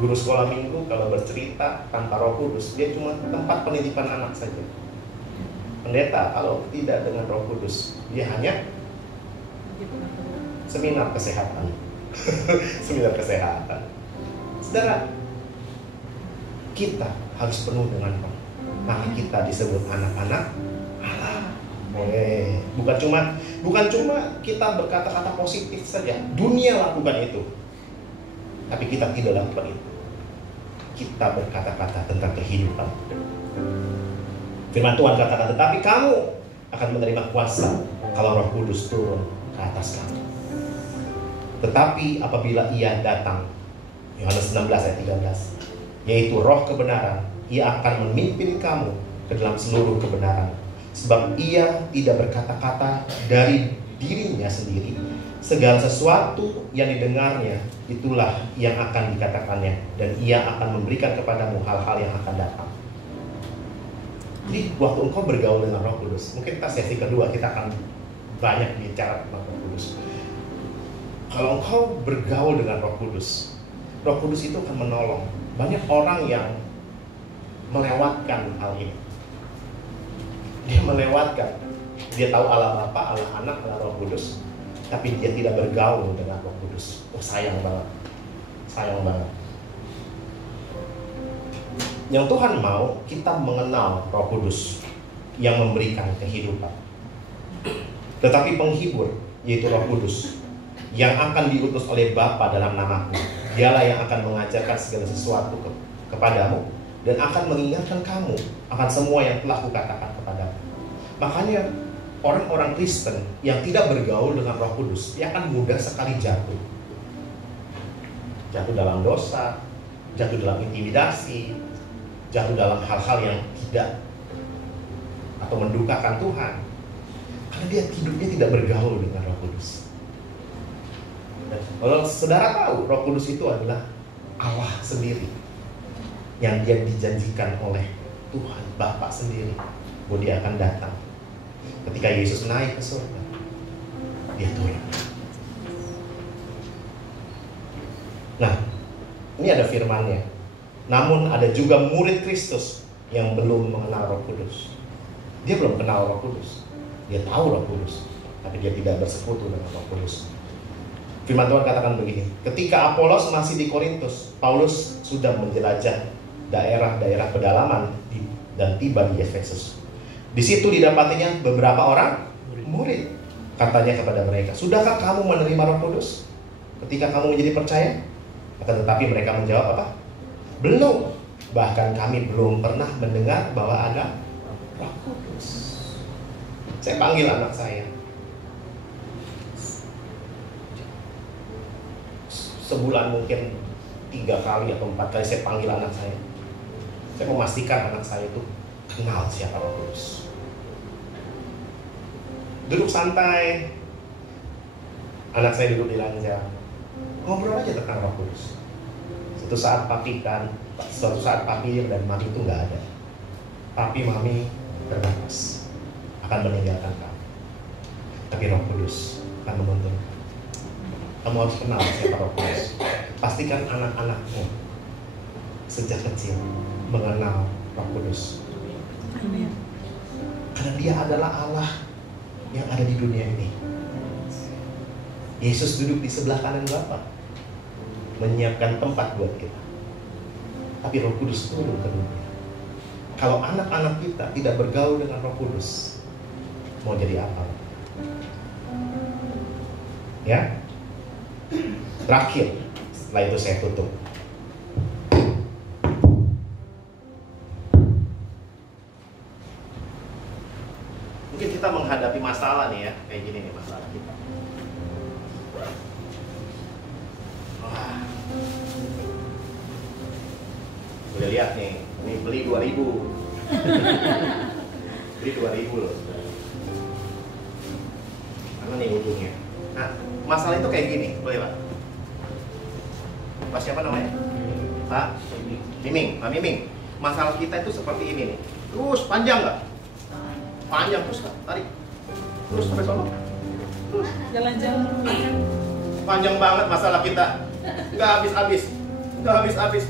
Guru sekolah minggu kalau bercerita tanpa Roh Kudus, dia cuma tempat penitipan anak saja. Pendeta kalau tidak dengan Roh Kudus, dia hanya seminar kesehatan. Seminar kesehatan. Saudara, kita harus penuh dengan Roh, maka kita disebut anak-anak Allah. Bukan cuma kita berkata-kata positif saja. Dunia lakukan itu, tapi kita tidak lakukan itu. Kita berkata-kata tentang kehidupan. Firman Tuhan katakan, tetapi kamu akan menerima kuasa kalau Roh Kudus turun ke atas kamu. Tetapi apabila Ia datang, Yohanes 16 ayat 13, yaitu Roh kebenaran, Ia akan memimpin kamu ke dalam seluruh kebenaran. Sebab Ia tidak berkata-kata dari dirinya sendiri. Segala sesuatu yang didengarnya, itulah yang akan dikatakannya, dan Ia akan memberikan kepadamu hal-hal yang akan datang. Jadi waktu engkau bergaul dengan Roh Kudus, mungkin kita sesi kedua kita akan banyak bicara tentang Roh Kudus. Kalau engkau bergaul dengan Roh Kudus itu akan menolong. Banyak orang yang melewatkan hal ini. Dia melewatkan. Dia tahu Allah Bapa, Allah Anak, Allah Roh Kudus, tapi dia tidak bergaul dengan Roh Kudus. Oh, sayang banget. Sayang banget. Yang Tuhan mau kita mengenal Roh Kudus yang memberikan kehidupan. Tetapi penghibur, yaitu Roh Kudus, yang akan diutus oleh Bapa dalam namaku, dialah yang akan mengajarkan segala sesuatu kepadamu dan akan mengingatkan kamu akan semua yang telah kukatakan kepadamu. Makanya orang-orang Kristen yang tidak bergaul dengan Roh Kudus, dia akan mudah sekali jatuh. Jatuh dalam dosa, jatuh dalam intimidasi, jatuh dalam hal-hal yang tidak atau mendukakan Tuhan, karena dia hidupnya tidak bergaul dengan Roh Kudus. Dan kalau saudara tahu, Roh Kudus itu adalah Allah sendiri yang dia dijanjikan oleh Tuhan Bapa sendiri bahwa dia akan datang. Ketika Yesus naik ke surga, dia turun. Nah, ini ada firman-Nya. Namun ada juga murid Kristus yang belum mengenal Roh Kudus. Dia belum kenal Roh Kudus. Dia tahu Roh Kudus, tapi dia tidak bersekutu dengan Roh Kudus. Firman Tuhan katakan begini, ketika Apolos masih di Korintus, Paulus sudah menjelajah daerah-daerah pedalaman dan tiba di Efesus. Di situ didapatinya beberapa orang murid. Katanya kepada mereka, sudahkah kamu menerima Roh Kudus ketika kamu menjadi percaya? Akan tetapi mereka menjawab apa? Belum. Bahkan kami belum pernah mendengar bahwa ada Roh Kudus. Saya panggil anak saya. Sebulan mungkin 3 kali atau 4 kali saya panggil anak saya. Saya memastikan anak saya itu kenal siapa Roh Kudus. Duduk santai. Anak saya duduk di ranjang. Ngobrol aja tentang Roh Kudus. Suatu saat papi dan mami itu nggak ada. Papi mami terbatas, akan meninggalkan kamu. Tapi Roh Kudus akan menuntun. Kamu harus kenal siapa Roh Kudus. Pastikan anak-anakmu sejak kecil mengenal Roh Kudus. Amin. Karena dia adalah Allah yang ada di dunia ini. Yesus duduk di sebelah kanan Bapa, menyiapkan tempat buat kita. Tapi Roh Kudus turun ke dunia. Kalau anak-anak kita tidak bergaul dengan Roh Kudus, mau jadi apa? Ya? Terakhir, setelah itu saya tutup. Mungkin kita menghadapi masalah nih ya, kayak gini nih masalah kita. Wah. Boleh lihat nih, ini beli 2.000. Beli 2.000 loh. Mana nih ujungnya? Nah, masalah itu kayak gini, boleh Pak? Pak siapa namanya? Pak Miming, Pak Miming. Masalah kita itu seperti ini nih. Terus panjang nggak? Panjang terus Kak, tarik. Terus sampai sono. Terus. Jalan-jalan. Panjang banget masalah kita. Nggak habis-habis. Nggak habis-habis.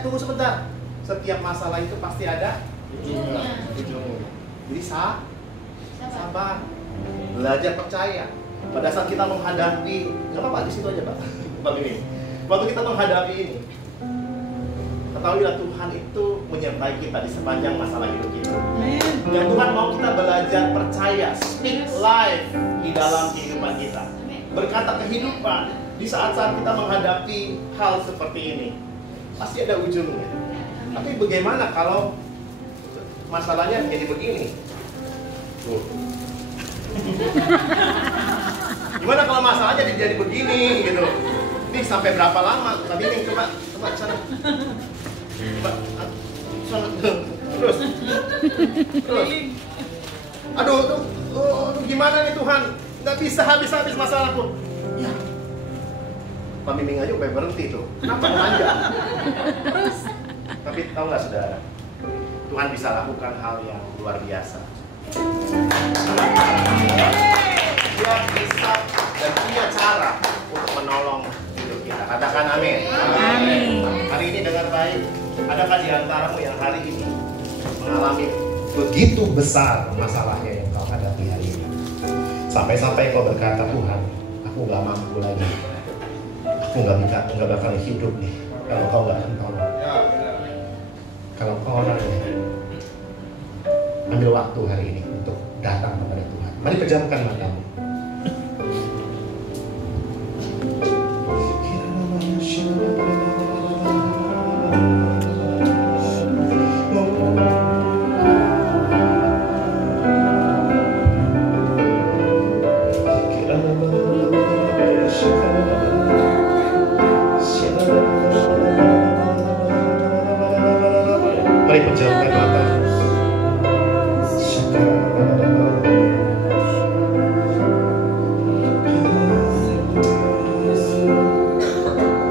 Tunggu sebentar. Setiap masalah itu pasti ada ujungnya. Jadi sabar. Belajar percaya. Pada saat kita menghadapi, nggak apa-apa di situ aja Pak. Pak ini. Waktu kita menghadapi ini, ketahuilah Tuhan itu menyertai kita di sepanjang masalah hidup kita. Dan Tuhan mau kita belajar percaya, speak life di dalam kehidupan kita. Berkata kehidupan di saat-saat kita menghadapi hal seperti ini. Pasti ada ujungnya. Tapi bagaimana kalau masalahnya jadi begini? Tuh. Gimana kalau masalahnya jadi begini gitu? Ini sampai berapa lama? Tapi ini coba sana. Coba sana. Terus. Aduh, gimana nih Tuhan? Nggak bisa habis-habis masalahku. Ya. Pak Miming aja udah berhenti tuh. Kenapa panjang? Terus. Tapi tahu nggak saudara? Tuhan bisa lakukan hal yang luar biasa. Dia bisa dan punya cara untuk menolong hidup kita. Katakan amin. Amin. Hari ini dengar baik. Adakah di antaramu yang hari ini mengalami begitu besar masalahnya yang kau hadapi hari ini? Sampai-sampai kau berkata, Tuhan, aku nggak mampu lagi. Aku nggak bakal hidup nih kalau kau nggak akan tolong. Kalau kau orangnya, ambil waktu hari ini untuk datang kepada Tuhan. Mari pejamkan matamu. Mari pejamkan matamu.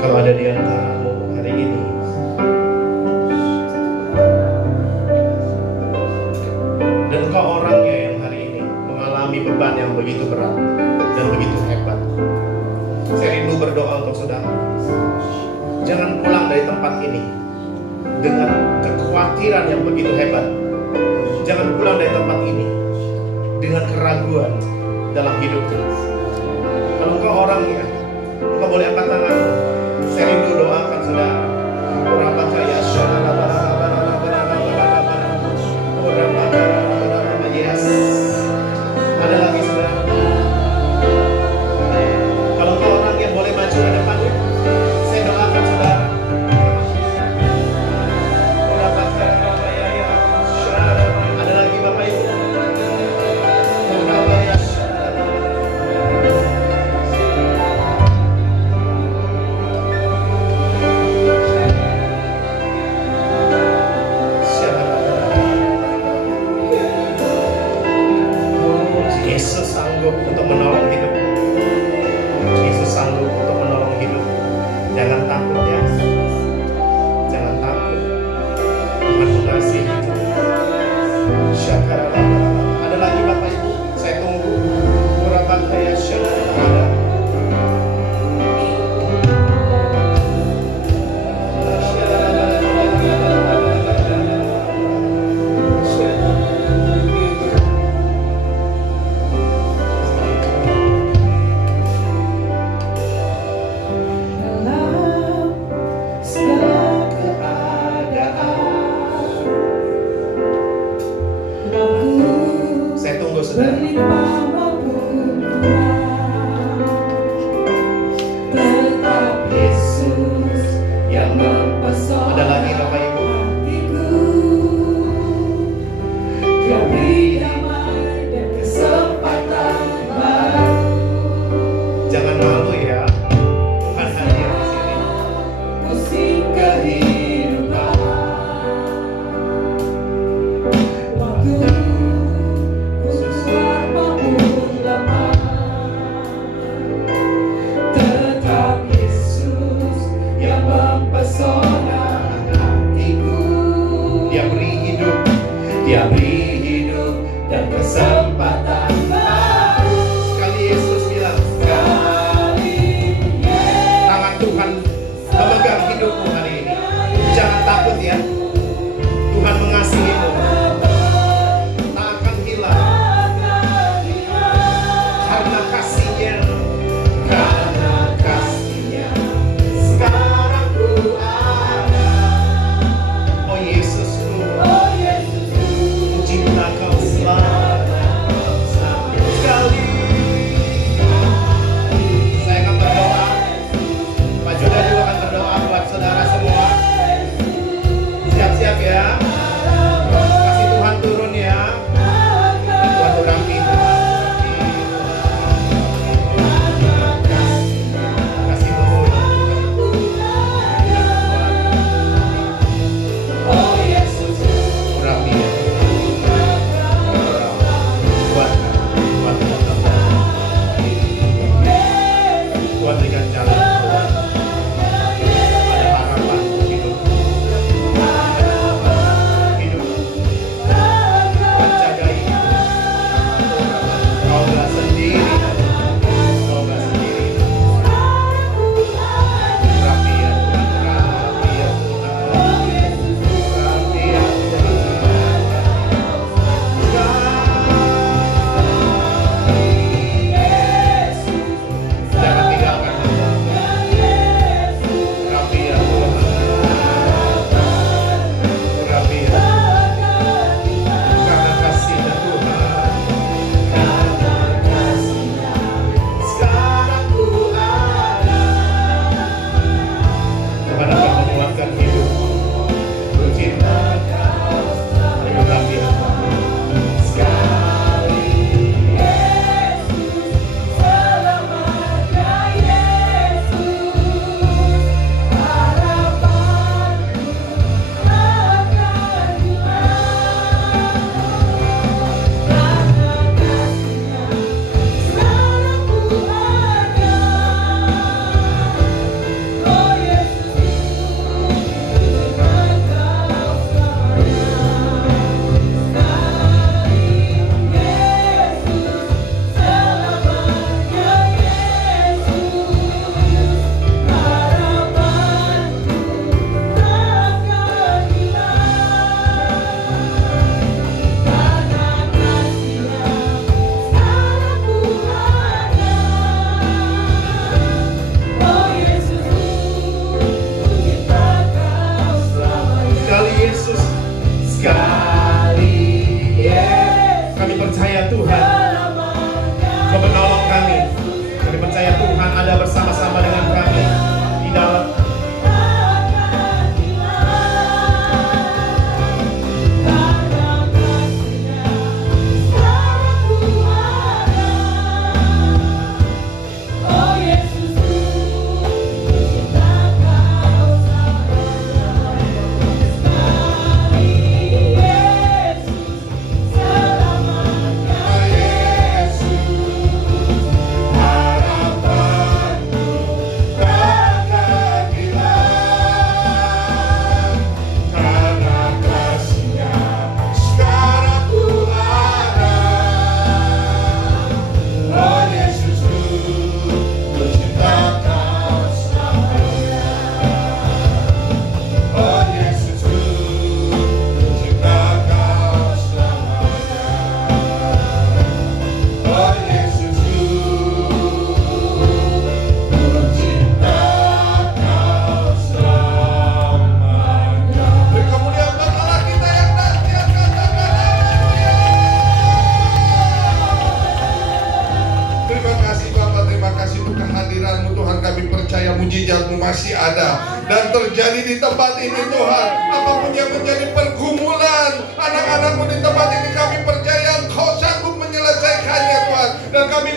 Kalau ada di antaramu hari ini dan kau orangnya yang hari ini mengalami beban yang begitu berat dan begitu hebat, saya rindu berdoa untuk saudara. Jangan pulang dari tempat ini dengan kekhawatiran yang begitu hebat. Jangan pulang dari tempat ini dengan keraguan dalam hidupmu. Kalau kau orangnya, kau boleh angkat tangan. Saya rindu doakan saudara. Yes. Ada lagi saudara. Kalau kau orangnya boleh maju ke depan ya. Saya doakan saudara. Ada lagi Bapak Ibu. Tuhan. Apapun yang menjadi pergumulan anak-anakmu di tempat ini, kami percaya Engkau sanggup menyelesaikannya Tuhan. Dan kami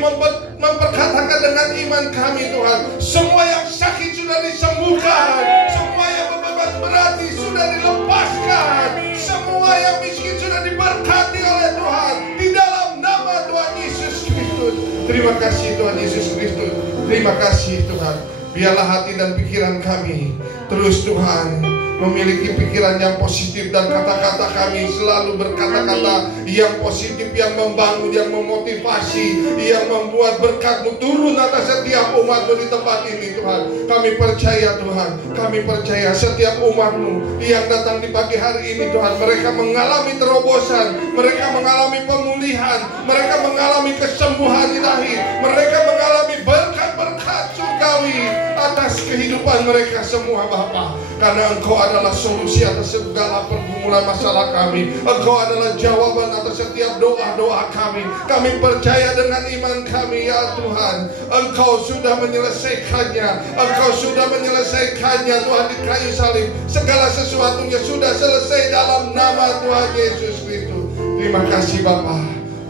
memperkatakan dengan iman kami Tuhan, semua yang sakit sudah disembuhkan, semua yang beban berat sudah dilepaskan, semua yang miskin sudah diberkati oleh Tuhan di dalam nama Tuhan Yesus Kristus. Terima kasih Tuhan Yesus Kristus. Terima kasih Tuhan. Biarlah hati dan pikiran kami terus Tuhan memiliki pikiran yang positif, dan kata-kata kami selalu berkata-kata yang positif, yang membangun, yang memotivasi, yang membuat berkat-Mu turun atas setiap umat-Mu di tempat ini Tuhan. Kami percaya Tuhan, kami percaya setiap umat-Mu yang datang di pagi hari ini Tuhan, mereka mengalami terobosan, mereka mengalami pemulihan, mereka mengalami kesembuhan ilahi, mereka mengalami berkat-berkat surgawi atas kehidupan mereka semua Bapa. Karena Engkau adalah solusi atas segala pergumulan masalah kami. Engkau adalah jawaban atas setiap doa-doa kami. Kami percaya dengan iman kami ya Tuhan, Engkau sudah menyelesaikannya. Engkau sudah menyelesaikannya Tuhan di kayu salib. Segala sesuatunya sudah selesai dalam nama Tuhan Yesus Kristus. Terima kasih Bapa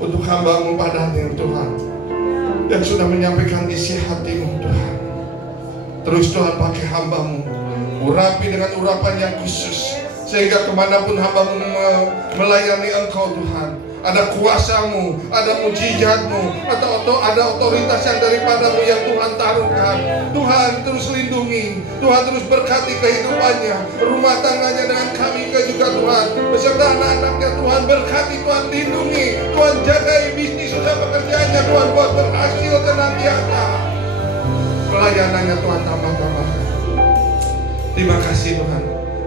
untuk hamba-Mu Pak Daniel Tuhan, yang sudah menyampaikan isi hati-Mu Tuhan. Terus Tuhan pakai hamba-Mu, urapi dengan urapan yang khusus, sehingga kemanapun hamba-Mu melayani Engkau Tuhan, ada kuasa-Mu, ada mujizat-Mu, atau ada otoritas yang daripada-Mu yang Tuhan taruhkan. Tuhan terus lindungi, Tuhan terus berkati kehidupannya, rumah tangganya dengan kami juga Tuhan, beserta anak-anaknya Tuhan berkati, Tuhan lindungi, Tuhan jagai bisnis usaha pekerjaannya Tuhan, buat berhasil senantiasa. Pelayanannya Tuhan tambah-tambahkan. Terima kasih Tuhan.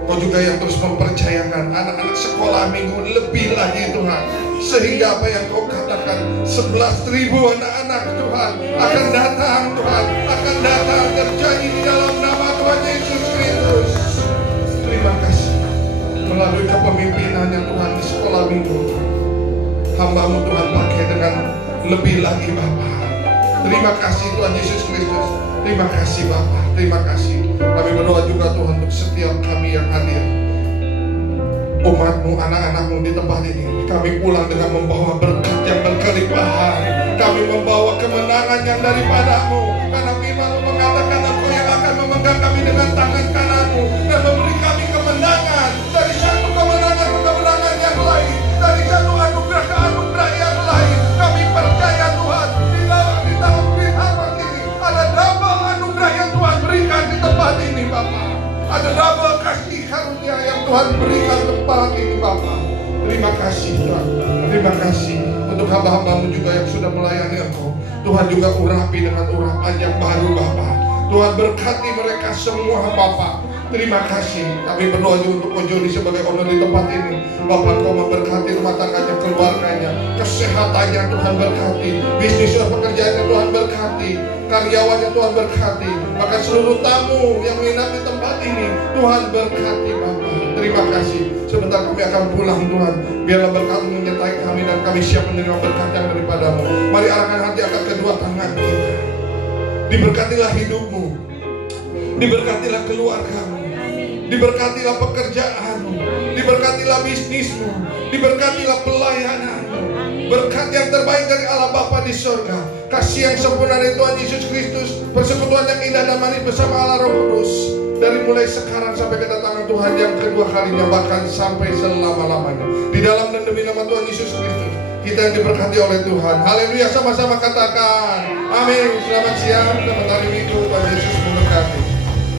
Kau juga yang terus mempercayakan anak-anak sekolah minggu lebih lagi Tuhan, sehingga apa yang Kau katakan 11.000 anak-anak Tuhan akan datang Tuhan, akan datang terjadi di dalam nama Tuhan Yesus Kristus. Terima kasih melalui kepemimpinannya Tuhan di sekolah minggu, hamba-Mu Tuhan pakai dengan lebih lagi Bapa. Terima kasih Tuhan Yesus Kristus. Terima kasih Bapa, terima kasih. Kami berdoa juga Tuhan untuk setiap kami yang hadir, umat-Mu, anak-anak-Mu di tempat ini. Kami pulang dengan membawa berkat yang berkelimpahan. Kami membawa kemenangan yang daripada-Mu, karena firman-Mu mengatakan Engkau yang akan memegang kami dengan tangan kanan-Mu dan memberi kami kemenangan dari satu kemenangan ke kemenangan yang lain, dari satu anugerah ke anugerah yang lain. Kami percaya Tuhan, di dalam firman ini ada double anugerah yang Tuhan berikan di tempat ini Bapa. Ada double kasih karunia yang Tuhan berikan ke tempat ini Bapa. Terima kasih Tuhan. Terima kasih untuk hamba-hamba-Mu juga yang sudah melayani Engkau. Tuhan juga urapi dengan urapan yang baru Bapa. Tuhan berkati mereka semua Bapa. Terima kasih. Kami berdoa juga untuk Ko Joni sebagai owner di tempat ini. Bapak Kau memberkati rumah tangganya, keluarganya, kesehatannya Tuhan berkati, bisnis dan pekerjaannya Tuhan berkati, karyawannya Tuhan berkati, bahkan seluruh tamu yang minat di tempat ini Tuhan berkati Bapak. Terima kasih. Sebentar kami akan pulang Tuhan. Biarlah berkat-Mu menyertai kami dan kami siap menerima berkat yang daripada-Mu. Mari arahkan hati angkat kedua tangan kita. Diberkatilah hidupmu, diberkatilah keluargamu, diberkatilah pekerjaanmu, diberkatilah bisnismu, diberkatilah pelayananmu. Berkat yang terbaik dari Allah Bapa di surga, kasih yang sempurna dari Tuhan Yesus Kristus, persekutuan yang indah dan manis bersama Allah Roh Kudus, dari mulai sekarang sampai kedatangan Tuhan yang kedua kalinya, bahkan sampai selama-lamanya. Di dalam dan demi nama Tuhan Yesus Kristus, kita yang diberkati oleh Tuhan. Haleluya, sama-sama katakan amin. Selamat siang, selamat hari Minggu.